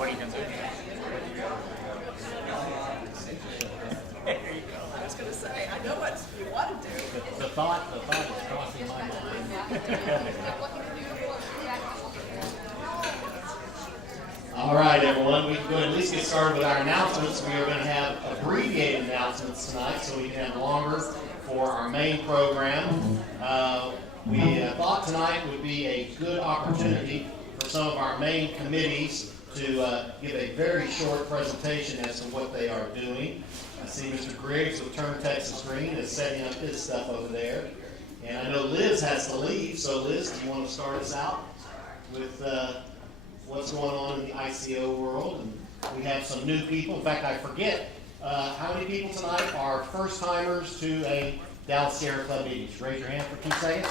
What are you going to do? There you go. I was going to say, I know what you want to do. The thought is crossing my mind. All right, everyone, we can go ahead and at least get started with our announcements. We are going to have abbreviated announcements tonight so we can have longer for our main program. We thought tonight would be a good opportunity for some of our main committees to give a very short presentation as to what they are doing. I see Mr. Griggs with Turn Texas Green is setting up his stuff over there. And I know Liz has to leave, so Liz, do you want to start us out with what's going on in the ICO world? And we have some new people. In fact, I forget, how many people tonight are first-timers to a Dallas Sierra Club meeting? Just raise your hand for 2 seconds.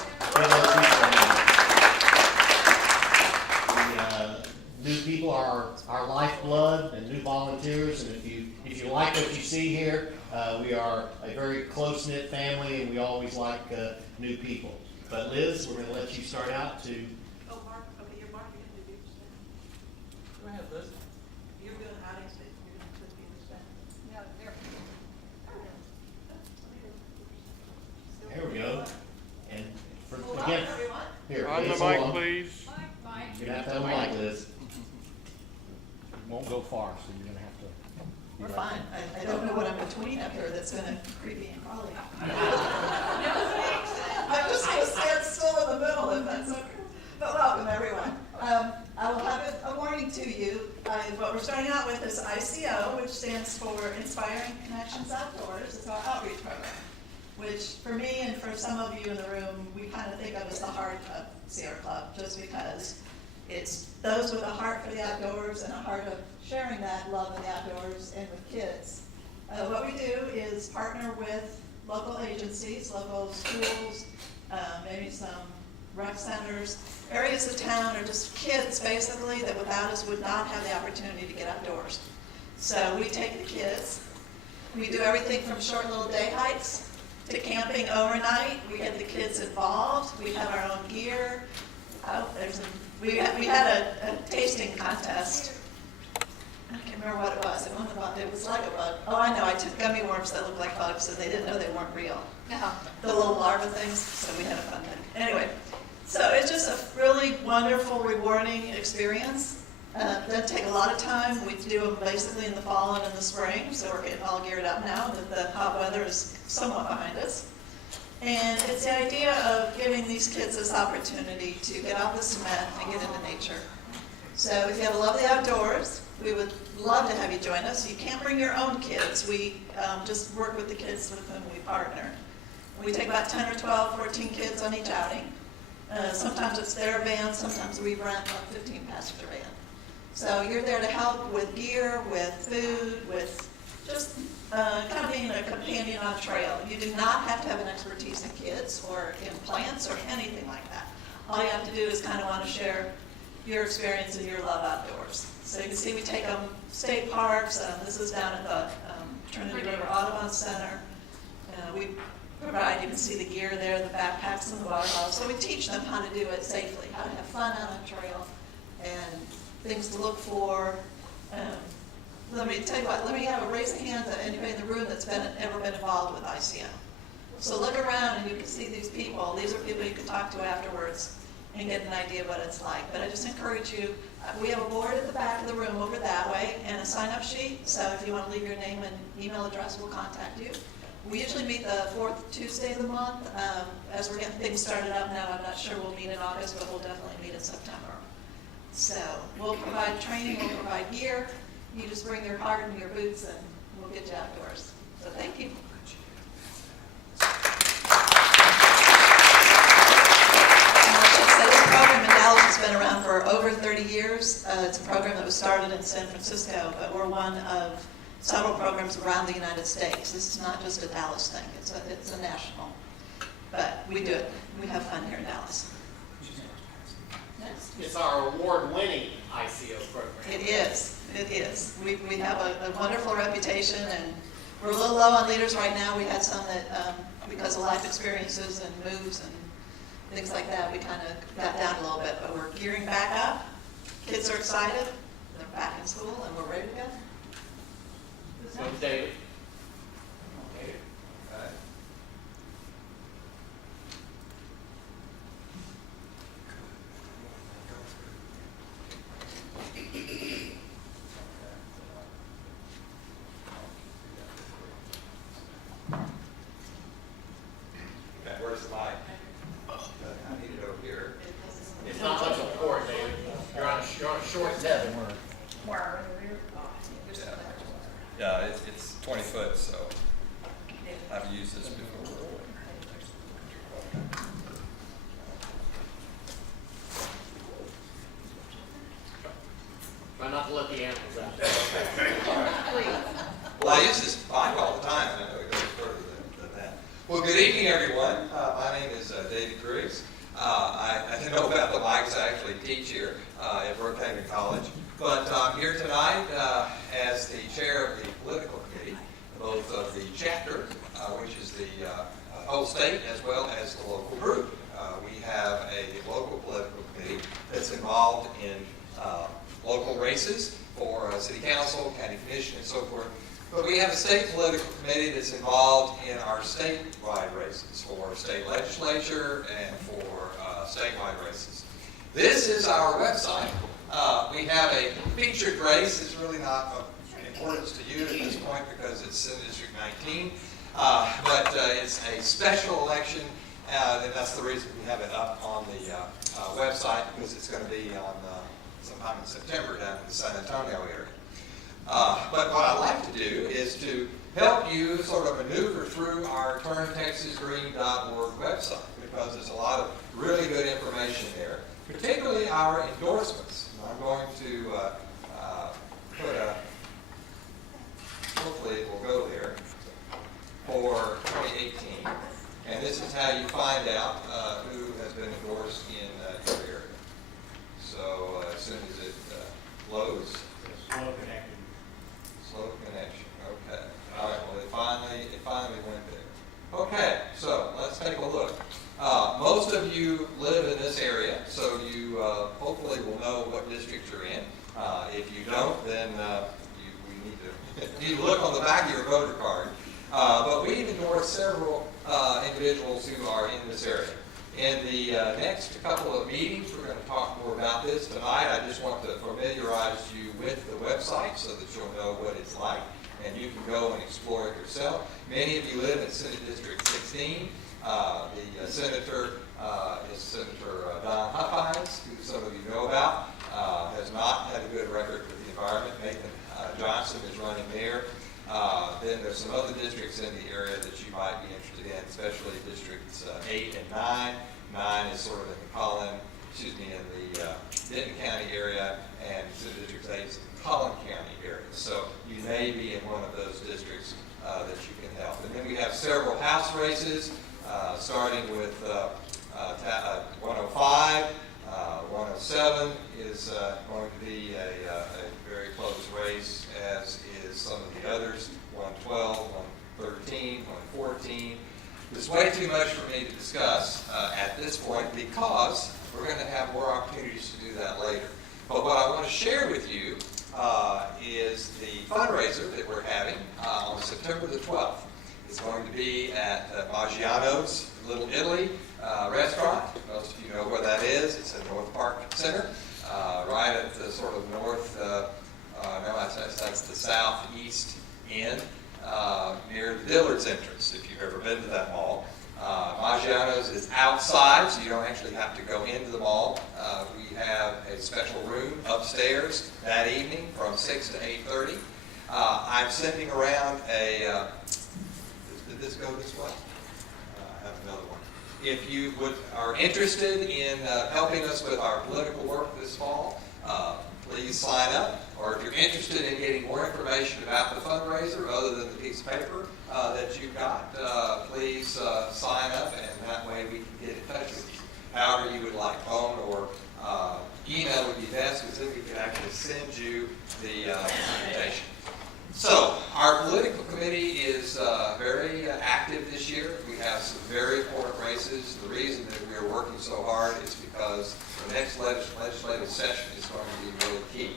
New people are our lifeblood and new volunteers, and if you like what you see here, we are a very close-knit family, and we always like new people. But Liz, we're going to let you start out to... Oh, Mark, okay, you're Mark, you're going to do your stand. Go ahead, Liz. You're doing the audience, but you're going to do your stand. No, there. There we go. And Hold on, again, everyone. here, On Liz, the hold mic, on. please. Mike. You're going to have to have a mic, Liz. Won't go far, so you're going to have to... We're fine. I don't know what I'm between up here that's going to creep me and crawly. I'm just going to stand still in the middle if that's okay. But welcome, everyone. I will have a warning to you. What we're starting out with is ICO, which stands for Inspiring Connections Outdoors. It's our outreach program, which for me and for some of you in the room, we kind of think of as the heart of Sierra Club, just because it's those with a heart for the outdoors and a heart of sharing that love of the outdoors and with kids. What we do is partner with local agencies, local schools, maybe some rec centers, areas of town, or just kids basically that without us would not have the opportunity to get outdoors. So we take the kids. We do everything from short little day hikes to camping overnight. We get the kids involved. We have our own gear. We had a tasting contest. I can't remember what it was. It was like a bug. Oh, I know. I took gummy worms that looked like bugs, and they didn't know they weren't real. The little larva things. So we had a fun thing. Anyway, so it's just a really wonderful, rewarding experience. It doesn't take a lot of time. We do them basically in the fall and in the spring, so we're getting all geared up now that the hot weather is somewhat behind us. And it's the idea of giving these kids this opportunity to get off the cement and get into nature. So if you have a love of the outdoors, we would love to have you join us. You can't bring your own kids. We just work with the kids with whom we partner. We take about 10 or 12, 14 kids on each outing. Sometimes it's their van, sometimes we rent a 15-passenger van. So you're there to help with gear, with food, with just kind of being a companion on trail. You do not have to have an expertise in kids or in plants or anything like that. All you have to do is kind of want to share your experience and your love outdoors. So you can see we take them state parks. This is down at the Trinity River Audubon Center. We provide, you can see the gear there, the backpacks and the water bottles. So we teach them how to do it safely, how to have fun on a trail and things to look for. Let me tell you what, let me have a raise of hands of anybody in the room that's ever been involved with ICO. So look around and you can see these people. These are people you can talk to afterwards and get an idea of what it's like. But I just encourage you, we have a board at the back of the room over that way and a sign-up sheet. So if you want to leave your name and email address, we'll contact you. We usually meet the 4th Tuesday of the month. As we're getting things started up now, I'm not sure we'll meet in August, but we'll definitely meet in September. So we'll provide training, we'll provide gear. You just bring your heart and your boots and we'll get you outdoors. So thank you. This program in Dallas has been around for over 30 years. It's a program that was started in San Francisco, but we're one of several programs around the United States. This is not just a Dallas thing, it's a national. But we do it. We have fun here in Dallas. Next. It's our award-winning ICO program. It is. It is. We have a wonderful reputation, and we're a little low on leaders right now. We had some that, because of life experiences and moves and things like that, we kind of got down a little bit, but we're gearing back up. Kids are excited. they're back in school and we're ready to go. Who's So next? David. Okay, where's the mic? I need it over here. It's not much of a cord, David. You're on a short tether. Yeah, it's 20 foot, so I've used this before. Try not to let the animals out. Well, I use this mic all the time, and I know it goes further than that. Well, good evening, everyone. My name is David Cruz. I didn't know about the mics. I actually teach here at Brookhaven College. But I'm here tonight as the chair of the political committee, both of the chapter, which is the whole state, as well as the local group. We have a local political committee that's involved in local races for city council, county commission, and so forth. But we have a state political committee that's involved in our statewide races for state legislature and for statewide races. This is our website. We have a featured race. It's really not of importance to you at this point because it's Senate District 19. But it's a special election, and that's the reason we have it up on the website, because it's going to be on sometime in September down in the San Antonio area. But what I'd like to do is to help you sort of maneuver through our turntexasgreen.org website, because there's a lot of really good information there, particularly our endorsements. I'm going to put hopefully it will go there, for 2018. And this is how you find out who has been endorsed in your area. So as soon as it loads. Slow connection. Okay. All right. Well, it finally went there. Okay. So let's take a look. Most of you live in this area, so you hopefully will know what district you're in. If you don't, then we need to look on the back of your voter card. But we've endorsed several individuals who are in this area. In the next couple of meetings, we're going to talk more about this. Tonight, I just want to familiarize you with the website so that you'll know what it's like, and you can go and explore it yourself. Many of you live in Senate District 16. The senator is Senator Don Huffines, who some of you know about. Has not had a good record with the environment. Nathan Johnson is running there. Then there's some other districts in the area that you might be interested in, especially districts 8 and 9. 9 is sort of in the Denton County area, and District 8 is in the Collin County area. So you may be in one of those districts that you can help. And then we have several House races, starting with 105. 107 is going to be a very close race, as is some of the others. 112, 113, 114. There's way too much for me to discuss at this point, because we're going to have more opportunities to do that later. But what I want to share with you is the fundraiser that we're having on September the 12th. It's going to be at Maggiano's Little Italy restaurant. Most of you know where that is. It's at North Park Center, right at the sort of north, that's the southeast end, near the Dillard's entrance, if you've ever been to that mall. Maggiano's is outside, so you don't actually have to go into the mall. We have a special room upstairs that evening from 6 to 8:30. I'm sending around a, did this go this way? I have another one. If you are interested in helping us with our political work this fall, please sign up. Or if you're interested in getting more information about the fundraiser other than the piece of paper that you've got, please sign up, and that way we can get in touch with you. However you would like, phone or email would be best, because then we can actually send you the invitation. So our political committee is very active this year. We have some very important races. The reason that we are working so hard is because the next legislative session is going to be really key.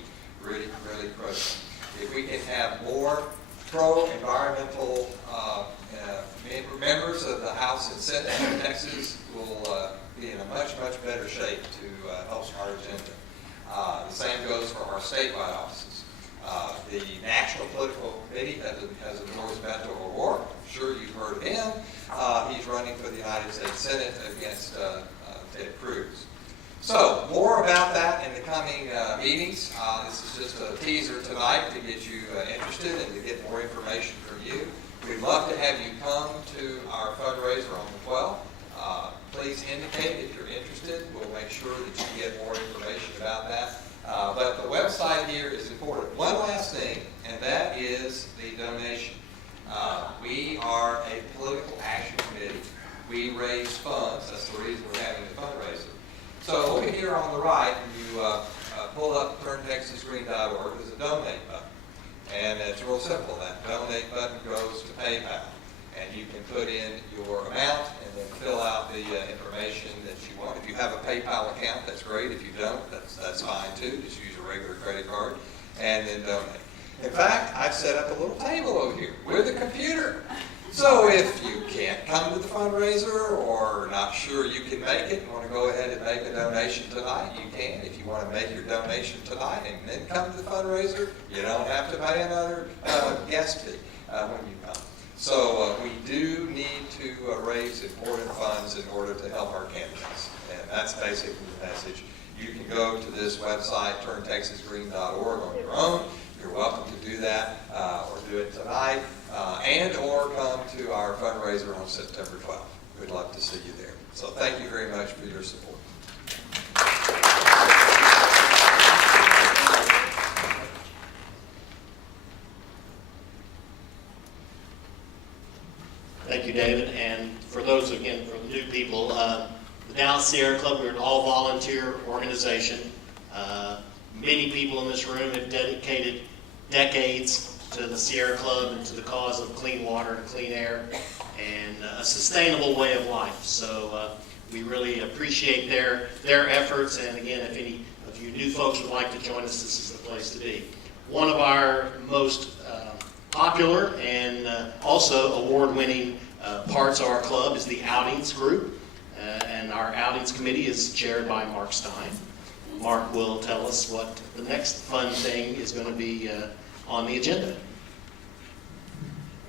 statewide offices. The National Political Committee has endorsed Beto O'Rourke. I'm sure you've heard of him. He's running for the United States Senate against Ted Cruz. So, more about that in the coming meetings. This is just a teaser tonight to get you interested and to get more information from you. We'd love to have you come to our fundraiser on the 12th. Please indicate if you're interested. We'll make sure that you get more information about that. But the website here is important. One last thing, and that is the donation. We are a political action committee. We raise funds. That's the reason we're having the fundraiser. So over here on the right, when you pull up turntexasgreen.org, there's a donate button. And it's real simple. That donate button goes to PayPal. And you can put in your amount and then fill out the information that you want. If you have a PayPal account, that's great. If you don't, that's fine too. Just use a regular credit card and then donate. In fact, I've set up a little table over here with a computer. So if you can't come to the fundraiser or not sure you can make it, you want to go ahead and make a donation tonight, you can. If you want to make your donation tonight and then come to the fundraiser, you don't have to pay another guest fee when you come. So we do need to raise important funds in order to help our candidates. And that's basically the message. You can go to this website, turntexasgreen.org, on your own. You're welcome to do that or do it tonight and or come to our fundraiser on September 12th. We'd love to see you there. So thank you very much for your support. Thank you, David. And for those, again, for the new people, the Dallas Sierra Club, we're an all-volunteer organization. Many people in this room have dedicated decades to the Sierra Club and to the cause of clean water and clean air and a sustainable way of life. So we really appreciate their efforts. And again, if any of you new folks would like to join us, this is the place to be. One of our most popular and also award-winning parts of our club is the Outings Group. And our Outings Committee is chaired by Mark Stein. Mark will tell us what the next fun thing is going to be on the agenda.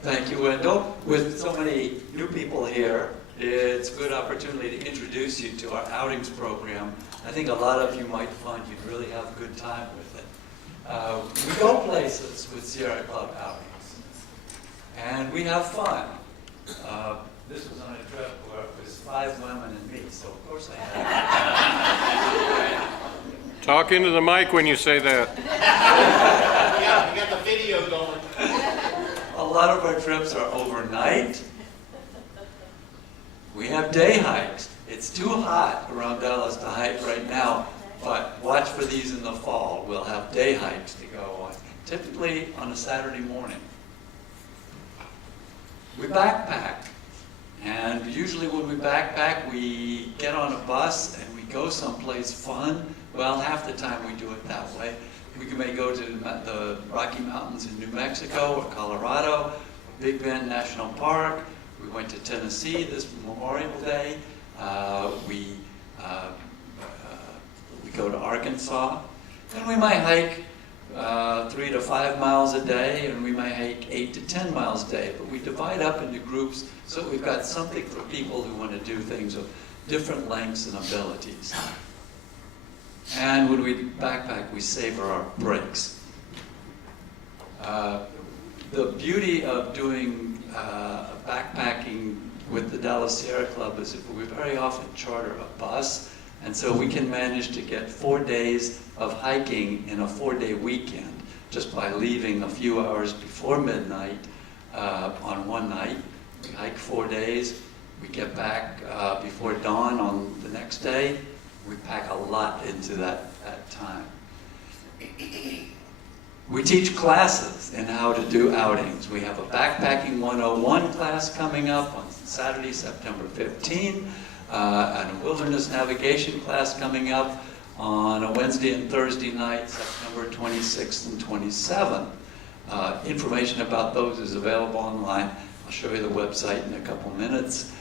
Thank you, Wendell. With so many new people here, it's a good opportunity to introduce you to our outings program. I think a lot of you might find you'd really have a good time with it. We go places with Sierra Club outings, and we have fun. This was on a trip where it was 5 women and me, so of course I had Talk into the mic when you say that. You got the video going. A lot of our trips are overnight. We have day hikes. It's too hot around Dallas to hike right now, but watch for these in the fall. We'll have day hikes to go on, typically on a Saturday morning. We backpack, and usually when we backpack, we get on a bus and we go someplace fun. Well, half the time we do it that way. We may go to the Rocky Mountains in New Mexico or Colorado, Big Bend National Park. We went to Tennessee this Memorial Day. We go to Arkansas. And we might hike 3 to 5 miles a day, and we might hike 8 to 10 miles a day. But we divide up into groups so we've got something for people who want to do things of different lengths and abilities. And when we backpack, we savor our breaks. The beauty of doing backpacking with the Dallas Sierra Club is that we very often charter a bus, and so we can manage to get 4 days of hiking in a 4-day weekend just by leaving a few hours before midnight on one night. We hike 4 days. We get back before dawn on the next day. We pack a lot into that time. We teach classes in how to do outings. We have a Backpacking 101 class coming up on Saturday, September 15, and a Wilderness Navigation class coming up on a Wednesday and Thursday night, September 26th and 27th. Information about those is available online. I'll show you the website in a couple minutes.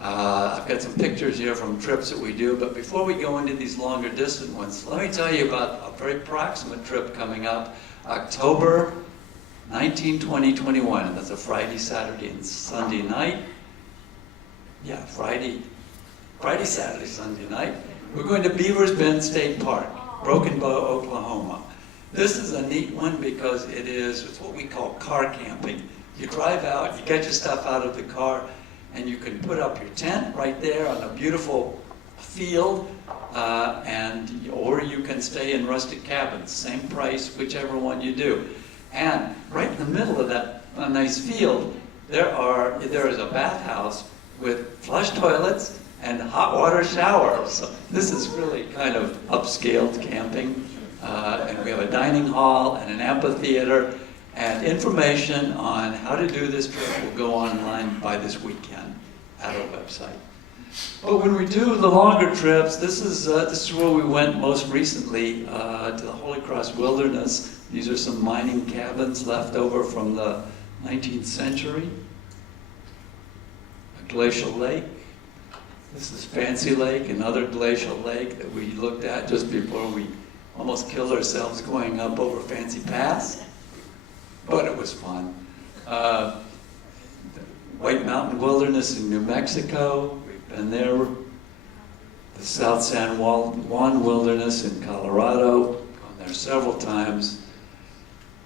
I've got some pictures here from trips that we do, but before we go into these longer distance ones, let me tell you about a very proximate trip coming up, October 19, 20, 21, and that's a Friday, Saturday, and Sunday night. Yeah, Friday, Saturday, Sunday night. We're going to Beavers Bend State Park, Broken Bow, Oklahoma. This is a neat one because it's what we call car camping. You drive out, you get your stuff out of the car, and you can put up your tent right there on a beautiful field, or you can stay in rustic cabins, same price, whichever one you do. And right in the middle of that nice field, there is a bathhouse with flush toilets and hot water showers. So this is really kind of upscaled camping. And we have a dining hall and an amphitheater, and information on how to do this trip will go online by this weekend at our website. But when we do the longer trips, this is where we went most recently, to the Holy Cross Wilderness. These are some mining cabins left over from the 19th century. A glacial lake. This is Fancy Lake, another glacial lake that we looked at just before we almost killed ourselves going up over Fancy Pass, but it was fun. White Mountain Wilderness in New Mexico, we've been there. The South San Juan Wilderness in Colorado, gone there several times.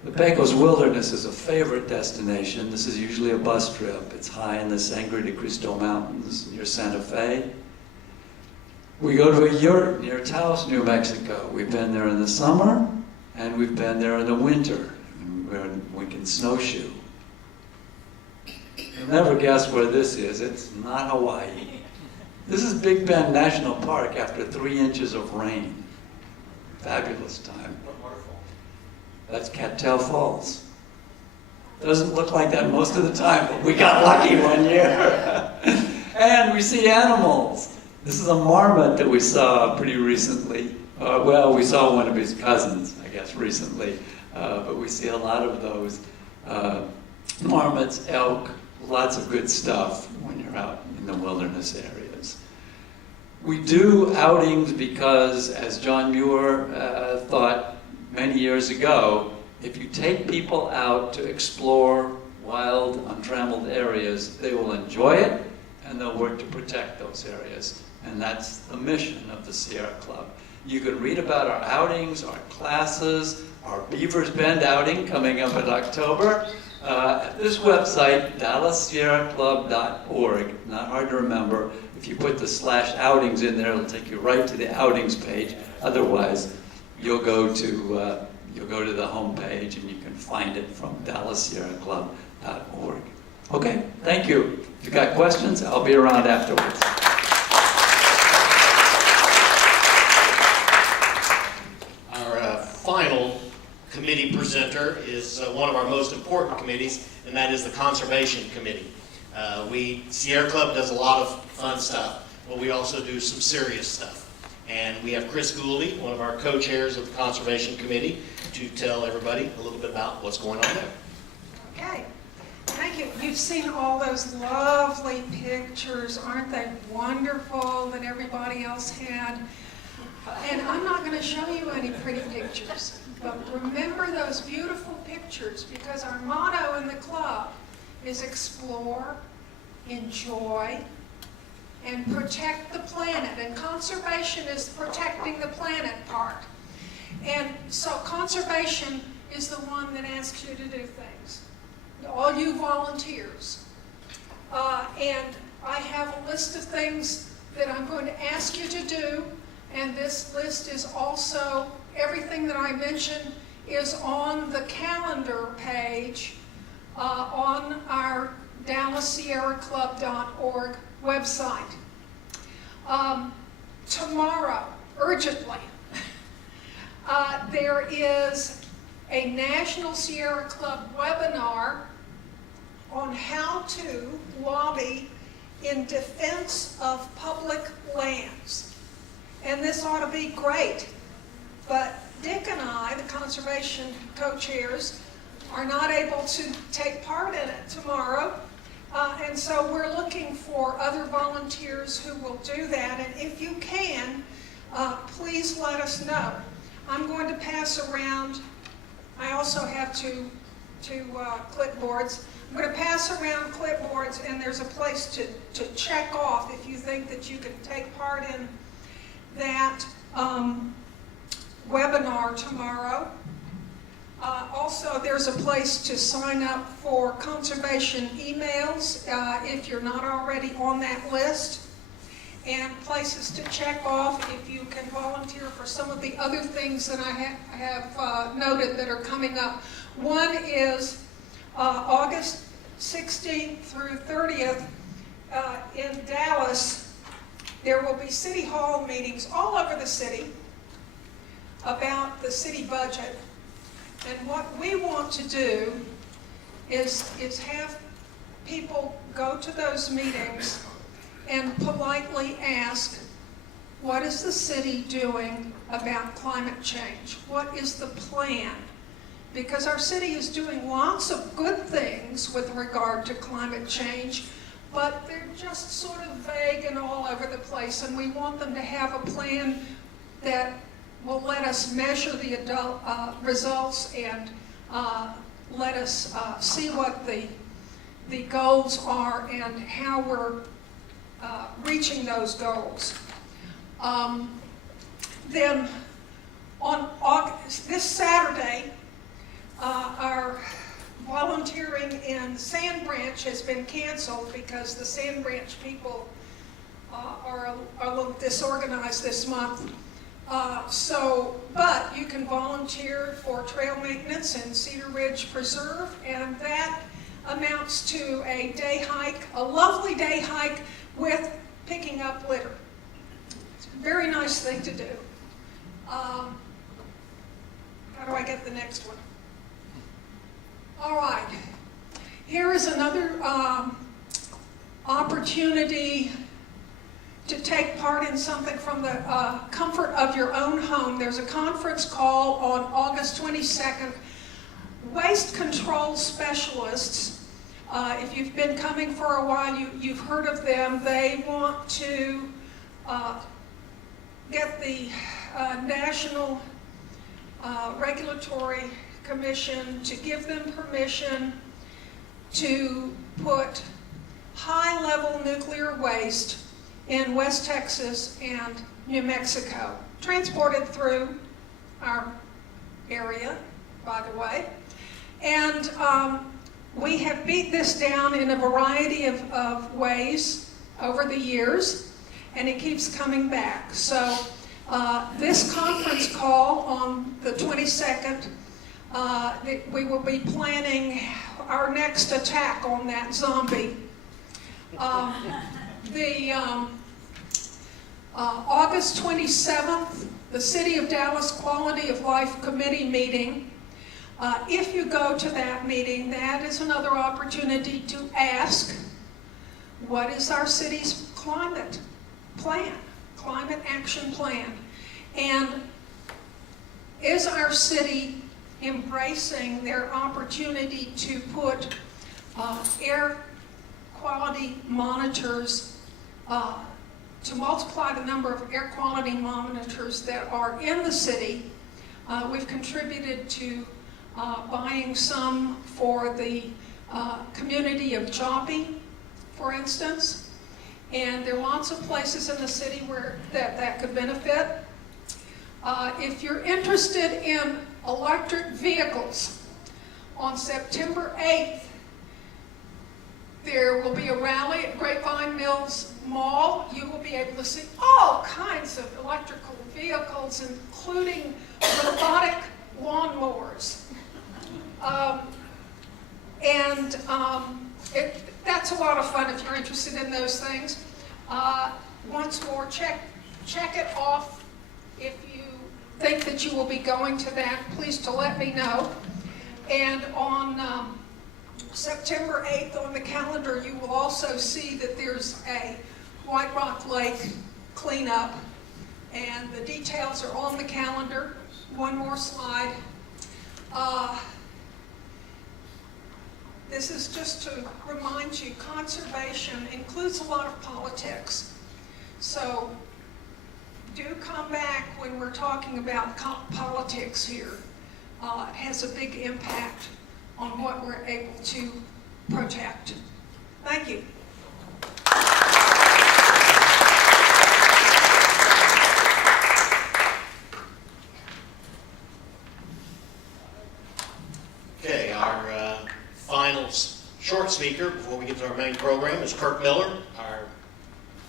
The Pecos Wilderness is a favorite destination. This is usually a bus trip. It's high in the Sangre de Cristo Mountains near Santa Fe. We go to a yurt near Taos, New Mexico. We've been there in the summer, and we've been there in the winter, where we can snowshoe. You'll never guess where this is. It's not Hawaii. This is Big Bend National Park after 3 inches of rain. Fabulous time. That's Cattail Falls. Doesn't look like that most of the time, but we got lucky one year. And we see animals. This is a marmot that we saw pretty recently. Well, we saw one of his cousins, I guess, recently. But we see a lot of those. Marmots, elk, lots of good stuff when you're out in the wilderness areas. We do outings because, as John Muir thought many years ago, if you take people out to explore wild, untrammeled areas, they will enjoy it and they'll work to protect those areas. And that's the mission of the Sierra Club. You can read about our outings, our classes, our Beavers Bend outing coming up in October at this website, DallasSierraClub.org. Not hard to remember. If you put the /outings in there, it'll take you right to the outings page. Otherwise, you'll go to the home page and you can find it from DallasSierraClub.org. Okay, thank you. If you've got questions, I'll be around afterwards. Final committee presenter is one of our most important committees, and that is the Conservation Committee. Sierra Club does a lot of fun stuff, but we also do some serious stuff. And we have Chris Gouldy, one of our co-chairs of the Conservation Committee, to tell everybody a little bit about what's going on there. Okay, thank you. You've seen all those lovely pictures. Aren't they wonderful that everybody else had? And I'm not going to show you any pretty pictures, but remember those beautiful pictures, because our motto in the club is explore, enjoy, and protect the planet. And conservation is protecting the planet part. And so conservation is the one that asks you to do things. All you volunteers. And I have a list of things that I'm going to ask you to do. And this list is also, everything that I mentioned is on the calendar page on our DallasSierraClub.org website. Tomorrow, urgently, there is a National Sierra Club webinar on how to lobby in defense of public lands. And this ought to be great, but Dick and I, the conservation co-chairs, are not able to take part in it tomorrow. And so we're looking for other volunteers who will do that. And if you can, please let us know. I'm going to pass around, I also have two clipboards. I'm going to pass around clipboards, and there's a place to check off if you think that you can take part in that webinar tomorrow. Also, there's a place to sign up for conservation emails if you're not already on that list, and places to check off if you can volunteer for some of the other things that I have noted that are coming up. One is August 16th through 30th in Dallas. There will be city hall meetings all over the city about the city budget. And what we want to do is have people go to those meetings and politely ask, what is the city doing about climate change? What is the plan? Because our city is doing lots of good things with regard to climate change, but they're just sort of vague and all over the place, and we want them to have a plan that will let us measure the results and let us see what the goals are and how we're reaching those goals. Then on this Saturday, our volunteering in Sand Branch has been canceled because the Sand Branch people are a little disorganized this month. But you can volunteer for trail maintenance in Cedar Ridge Preserve, and that amounts to a day hike, a lovely day hike with picking up litter. It's a very nice thing to do. How do I get the next one? All right. Here is another opportunity to take part in something from the comfort of your own home. There's a conference call on August 22nd. Waste control specialists, if you've been coming for a while, you've heard of them. They want to get the National Regulatory Commission to give them permission to put high-level nuclear waste in West Texas and New Mexico, transported through our area, by the way. And we have beat this down in a variety of ways over the years, and it keeps coming back. So this conference call on the 22nd, we will be planning our next attack on that zombie. August 27th, the City of Dallas Quality of Life Committee meeting. If you go to that meeting, that is another opportunity to ask, what is our city's climate plan, climate action plan? And is our city embracing their opportunity to put air quality monitors, to multiply the number of air quality monitors that are in the city? We've contributed to buying some for the community of Joppy, for instance, and there are lots of places in the city where that could benefit. If you're interested in electric vehicles, on September 8th, there will be a rally at Grapevine Mills Mall. You will be able to see all kinds of electrical vehicles, including robotic lawnmowers. That's a lot of fun if you're interested in those things. Once more, check it off. If you think that you will be going to that, please to let me know. And on September 8th on the calendar, you will also see that there's a White Rock Lake cleanup, and the details are on the calendar. One more slide. This is just to remind you, conservation includes a lot of politics. So do come back when we're talking about politics here. It has a big impact on what we're able to protect. Thank you. Okay, our final short speaker before we get to our main program is Kirk Miller, our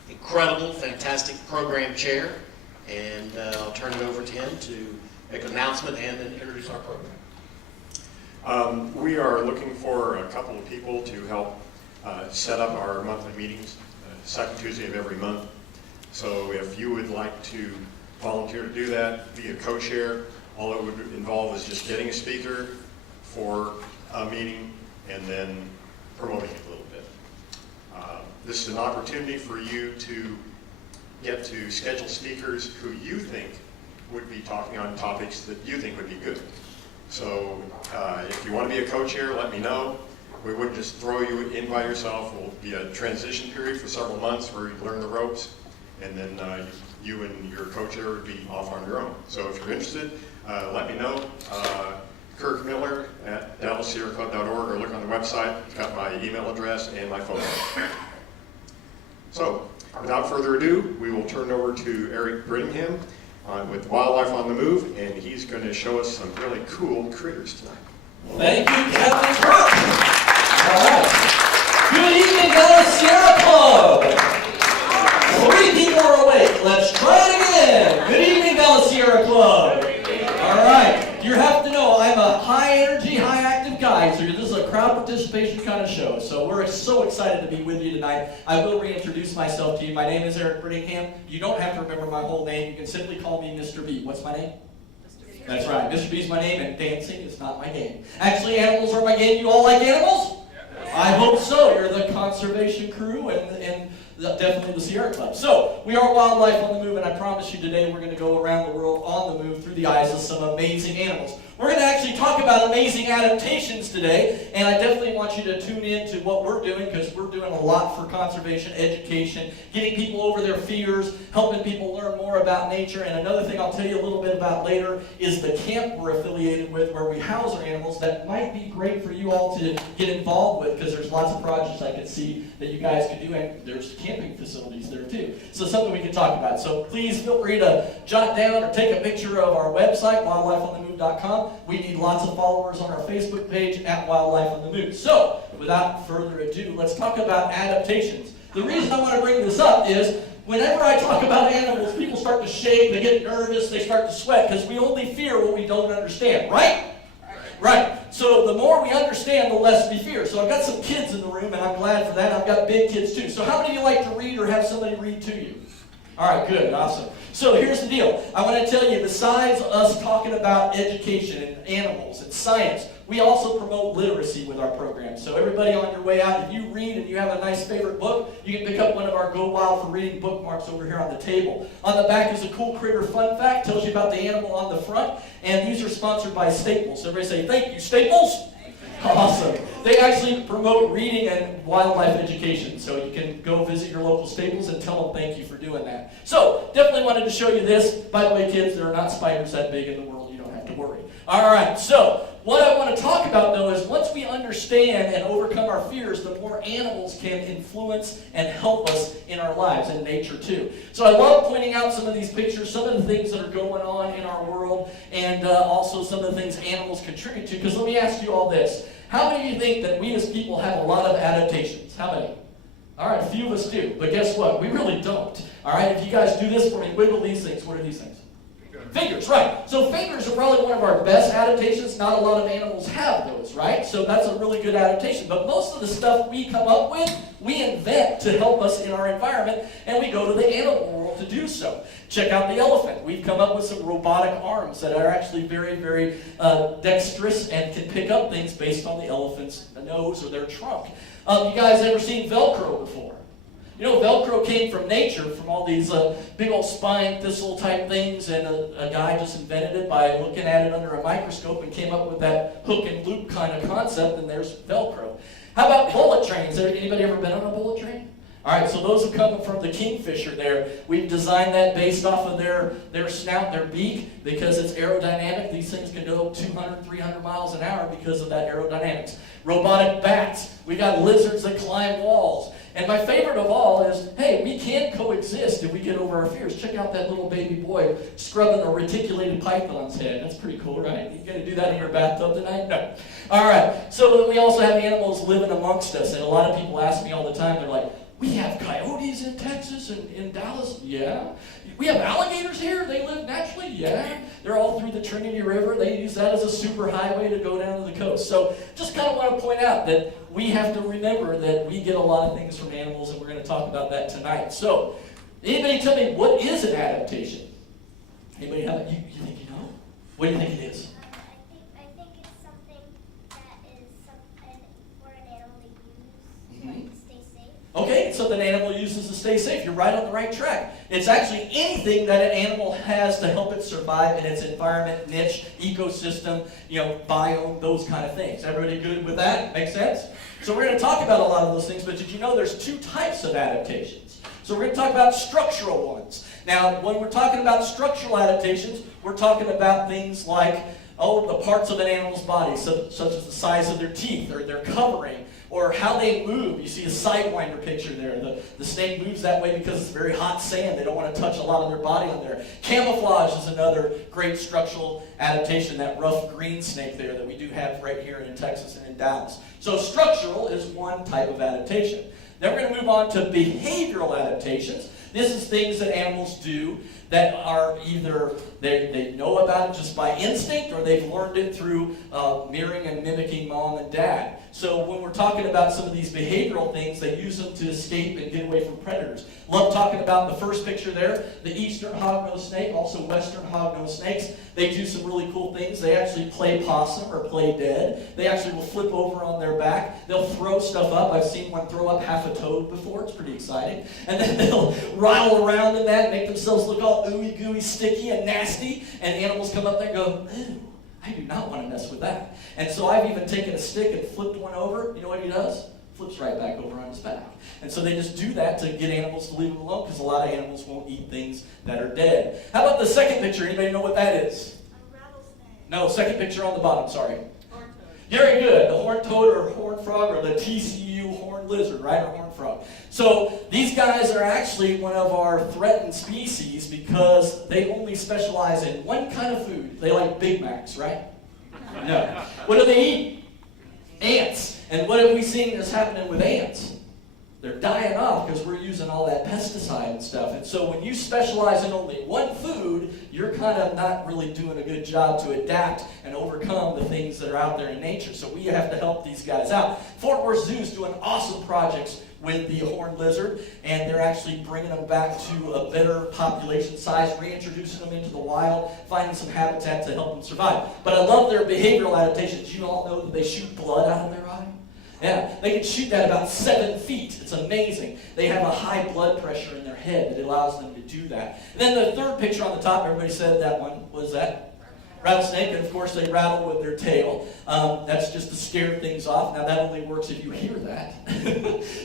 incredible, fantastic program chair. And I'll turn it over to him to make an announcement and then introduce our program. We are looking for a couple of people to help set up our monthly meetings, second Tuesday of every month. So if you would like to volunteer to do that, be a co-chair, all it would involve is just getting a speaker for a meeting and then promoting it a little bit. This is an opportunity for you to get to schedule speakers who you think would be talking on topics that you think would be good. So if you want to be a co-chair, let me know. We wouldn't just throw you in by yourself. It will be a transition period for several months where you learn the ropes, and then you and your co-chair would be off on your own. So if you're interested, let me know. Kirk Miller at DallasSierraClub.org, or look on the website. It's got my email address and my phone number. So without further ado, we will turn it over to Eric Brittingham with Wildlife on the Move, and he's going to show us some really cool critters tonight. Thank you, Captain Kirk. All right. Good evening, Dallas Sierra Club. 3 people are awake. Let's try it again. Good evening, Dallas Sierra Club. All right. You have to know I'm a high energy, high active guy, so this is a crowd participation kind of show. So we're so excited to be with you tonight. I will reintroduce myself to you. My name is Eric Brittingham. You don't have to remember my whole name. You can simply call me Mr. B. What's my name? Mr. B. That's right. Mr. B is my name, and dancing is not my game. Actually, animals are my game. You all like animals? I hope so. You're the conservation crew and definitely the Sierra Club. So, we are Wildlife on the Move, and I promise you today we're going to go around the world on the move through the eyes of some amazing animals. We're going to actually talk about amazing adaptations today, and I definitely want you to tune in to what we're doing, because we're doing a lot for conservation, education, getting people over their fears, helping people learn more about nature. And another thing I'll tell you a little bit about later is the camp we're affiliated with, where we house our animals. That might be great for you all to get involved with, because there's lots of projects I can see that you guys could do, and there's camping facilities there too. So something we can talk about. So please feel free to jot down or take a picture of our website, wildlifeonthemove.com. We need lots of followers on our Facebook page at Wildlife on the Move. So, without further ado, let's talk about adaptations. The reason I want to bring this up is, whenever I talk about animals, people start to shake, they get nervous, they start to sweat, because we only fear what we don't understand, right? Right. So the more we understand, the less we fear. So I've got some kids in the room, and I'm glad for that. I've got big kids too. So how many of you like to read or have somebody read to you? All right, good, awesome. So here's the deal. I want to tell you, besides us talking about education and animals and science, we also promote literacy with our program. So everybody on your way out, if you read and you have a nice favorite book, you can pick up one of our Go Wild for Reading bookmarks over here on the table. On the back is a cool critter fun fact, tells you about the animal on the front, and these are sponsored by Staples. So everybody say, thank you, Staples. Awesome. They actually promote reading and wildlife education, so you can go visit your local Staples and tell them thank you for doing that. So, definitely wanted to show you this. By the way, kids, there are not spiders that big in the world. You don't have to worry. All right, so what I want to talk about, though, is once we understand and overcome our fears, the more animals can influence and help us in our lives, and nature too. So I love pointing out some of these pictures, some of the things that are going on in our world, and also some of the things animals contribute to. Because let me ask you all this. How many of you think that we as people have a lot of adaptations? How many? All right, a few of us do. But guess what? We really don't. All right, if you guys do this for me, wiggle these things. What are these things? Fingers, right. So fingers are probably one of our best adaptations. Not a lot of animals have those, right? So that's a really good adaptation. But most of the stuff we come up with, we invent to help us in our environment, and we go to the animal world to do so. Check out the elephant. We've come up with some robotic arms that are actually very, very dexterous and can pick up things based on the elephant's nose or their trunk. You guys ever seen Velcro before? You know, Velcro came from nature, from all these big old spine thistle type things, and a guy just invented it by looking at it under a microscope and came up with that hook and loop kind of concept, and there's Velcro. How about bullet trains? Anybody ever been on a bullet train? All right, so those are coming from the Kingfisher there. We've designed that based off of their snout, their beak, because it's aerodynamic. These things can go 200, 300 miles an hour because of that aerodynamics. Robotic bats. We got lizards that climb walls. And my favorite of all is, hey, we can coexist if we get over our fears. Check out that little baby boy scrubbing a reticulated python's head. That's pretty cool, right? You gonna do that in your bathtub tonight? No. All right, so we also have animals living amongst us. And a lot of people ask me all the time, they're like, we have coyotes in Texas and in Dallas? Yeah. We have alligators here? They live naturally? Yeah. They're all through the Trinity River. They use that as a super highway to go down to the coast. So just kind of want to point out that we have to remember that we get a lot of things from animals, and we're going to talk about that tonight. So anybody tell me, what is an adaptation? Anybody have it? You think you know? What do you think it is? I think it's something that is for an animal to use Mhm. to stay safe. Okay, so that animal uses to stay safe. You're right on the right track. It's actually anything that an animal has to help it survive in its environment, niche, ecosystem, biome, those kind of things. Everybody good with that? Make sense? So we're going to talk about a lot of those things, but did you know there's two types of adaptations? So we're going to talk about structural ones. Now, when we're talking about structural adaptations, we're talking about things like, the parts of an animal's body, such as the size of their teeth or their covering, or how they move. You see a sidewinder picture there. The snake moves that way because it's very hot sand. They don't want to touch a lot of their body on there. Camouflage is another great structural adaptation, that rough green snake there that we do have right here in Texas and in Dallas. So structural is one type of adaptation. Then we're going to move on to behavioral adaptations. This is things that animals do that are either they know about it just by instinct, or they've learned it through mirroring and mimicking mom and dad. So when we're talking about some of these behavioral things, they use them to escape and get away from predators. Love talking about the first picture there, the eastern hognose snake, also western hognose snakes. They do some really cool things. They actually play possum or play dead. They actually will flip over on their back. They'll throw stuff up. I've seen one throw up half a toad before. It's pretty exciting. And then they'll rattle around in that, make themselves look all ooey gooey, sticky and nasty. And animals come up there and go, ooh, I do not want to mess with that. And so I've even taken a stick and flipped one over. You know what he does? Flips right back over on his back. And so they just do that to get animals to leave them alone, because a lot of animals won't eat things that are dead. How about the second picture? Anybody know what that is? A rattlesnake. No, second picture on the bottom, sorry. Very good. The horned toad or horned frog, or the TCU horned lizard, right? Or horned frog. So these guys are actually one of our threatened species because they only specialize in one kind of food. They like Big Macs, right? No. What do they eat? Ants. And what have we seen is happening with ants? They're dying off because we're using all that pesticide and stuff. And so when you specialize in only one food, you're kind of not really doing a good job to adapt and overcome the things that are out there in nature. So we have to help these guys out. Fort Worth Zoo is doing awesome projects with the horned lizard, and they're actually bringing them back to a better population size, reintroducing them into the wild, finding some habitat to help them survive. But I love their behavioral adaptations. You all know that they shoot blood out of their eye? Yeah, they can shoot that about 7 feet. It's amazing. They have a high blood pressure in their head that allows them to do that. And then the third picture on the top, everybody said that one. What is that? Rattlesnake, and of course they rattle with their tail. That's just to scare things off. Now that only works if you hear that.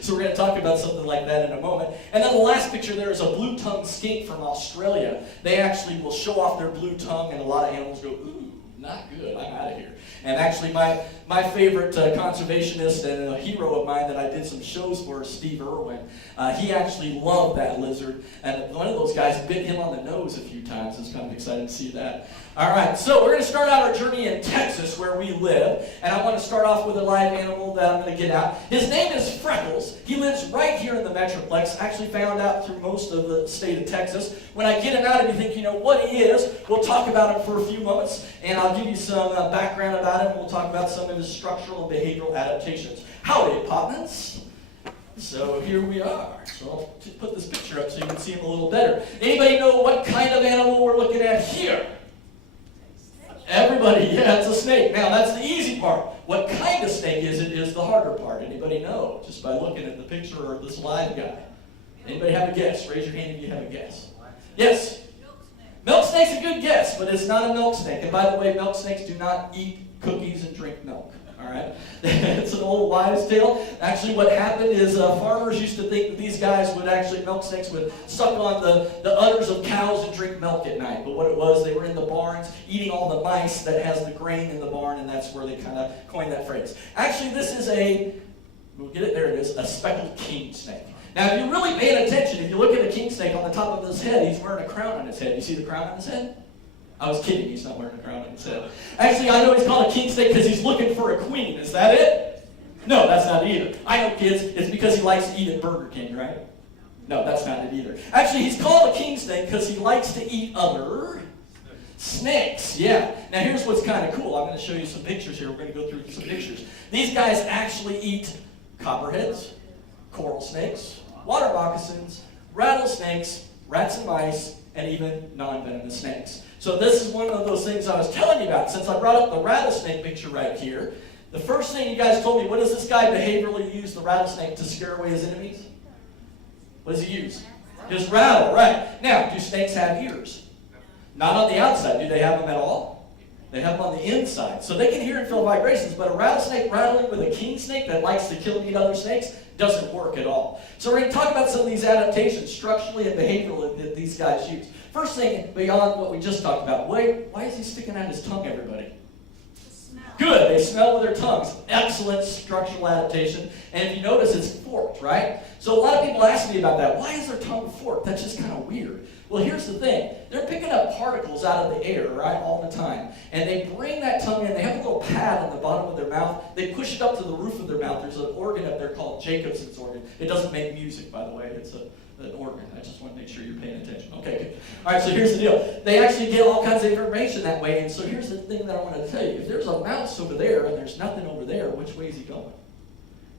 So we're going to talk about something like that in a moment. And then the last picture there is a blue-tongued skink from Australia. They actually will show off their blue tongue, and a lot of animals go, ooh, not good, I'm out of here. And actually my favorite conservationist and a hero of mine that I did some shows for, Steve Irwin, he actually loved that lizard. And one of those guys bit him on the nose a few times. It's kind of exciting to see that. All right, so we're going to start out our journey in Texas, where we live. And I want to start off with a live animal that I'm going to get out. His name is Freckles. He lives right here in the Metroplex. Actually found out through most of the state of Texas. When I get him out, if you think you know what he is, we'll talk about him for a few moments. And I'll give you some background about him. We'll talk about some of his structural and behavioral adaptations. Howdy, partners. So here we are. So I'll just put this picture up so you can see him a little better. Anybody know what kind of animal we're looking at here? Everybody, yeah, it's a snake. Now, that's the easy part. What kind of snake is it is the harder part. Anybody know? Just by looking at the picture or this live guy. Anybody have a guess? Raise your hand if you have a guess. Yes? Milk snake's a good guess, but it's not a milk snake. And by the way, milk snakes do not eat cookies and drink milk. All right? It's an old wives' tale. Actually, what happened is farmers used to think that these guys would actually, milk snakes would suck on the udders of cows and drink milk at night. But what it was, they were in the barns eating all the mice that has the grain in the barn, and that's where they kind of coined that phrase. Actually, this is we'll get it, there it is, a speckled king snake. Now, if you're really paying attention, if you look at a king snake on the top of his head, he's wearing a crown on his head. You see the crown on his head? I was kidding, he's not wearing a crown on his head. Actually, I know he's called a king snake because he's looking for a queen. Is that it? No, that's not it either. I know, kids, it's because he likes to eat at Burger King, right? No, that's not it either. Actually, he's called a king snake because he likes to eat other snakes. Yeah. Now, here's what's kind of cool. I'm going to show you some pictures here. We're going to go through some pictures. These guys actually eat copperheads, coral snakes, water moccasins, rattlesnakes, rats and mice, and even non-venomous snakes. So this is one of those things I was telling you about. Since I brought up the rattlesnake picture right here, the first thing you guys told me, what does this guy behaviorally use the rattlesnake to scare away his enemies? What does he use? His rattle, right. Now, do snakes have ears? Not on the outside. Do they have them at all? They have them on the inside. So they can hear and feel vibrations, but a rattlesnake rattling with a king snake that likes to kill and eat other snakes doesn't work at all. So we're going to talk about some of these adaptations, structurally and behaviorally, that these guys use. First thing, beyond what we just talked about, why is he sticking out his tongue, everybody? Good, they smell with their tongues. Excellent structural adaptation. And if you notice, it's forked, right? So a lot of people ask me about that. Why is their tongue forked? That's just kind of weird. Well, here's the thing. They're picking up particles out of the air, right, all the time. And they bring that tongue in. They have a little pad on the bottom of their mouth. They push it up to the roof of their mouth. There's an organ up there called Jacobson's organ. It doesn't make music, by the way. It's an organ. I just want to make sure you're paying attention. Okay, good. All right, so here's the deal. They actually get all kinds of information that way. And so here's the thing that I want to tell you. If there's a mouse over there and there's nothing over there, which way is he going?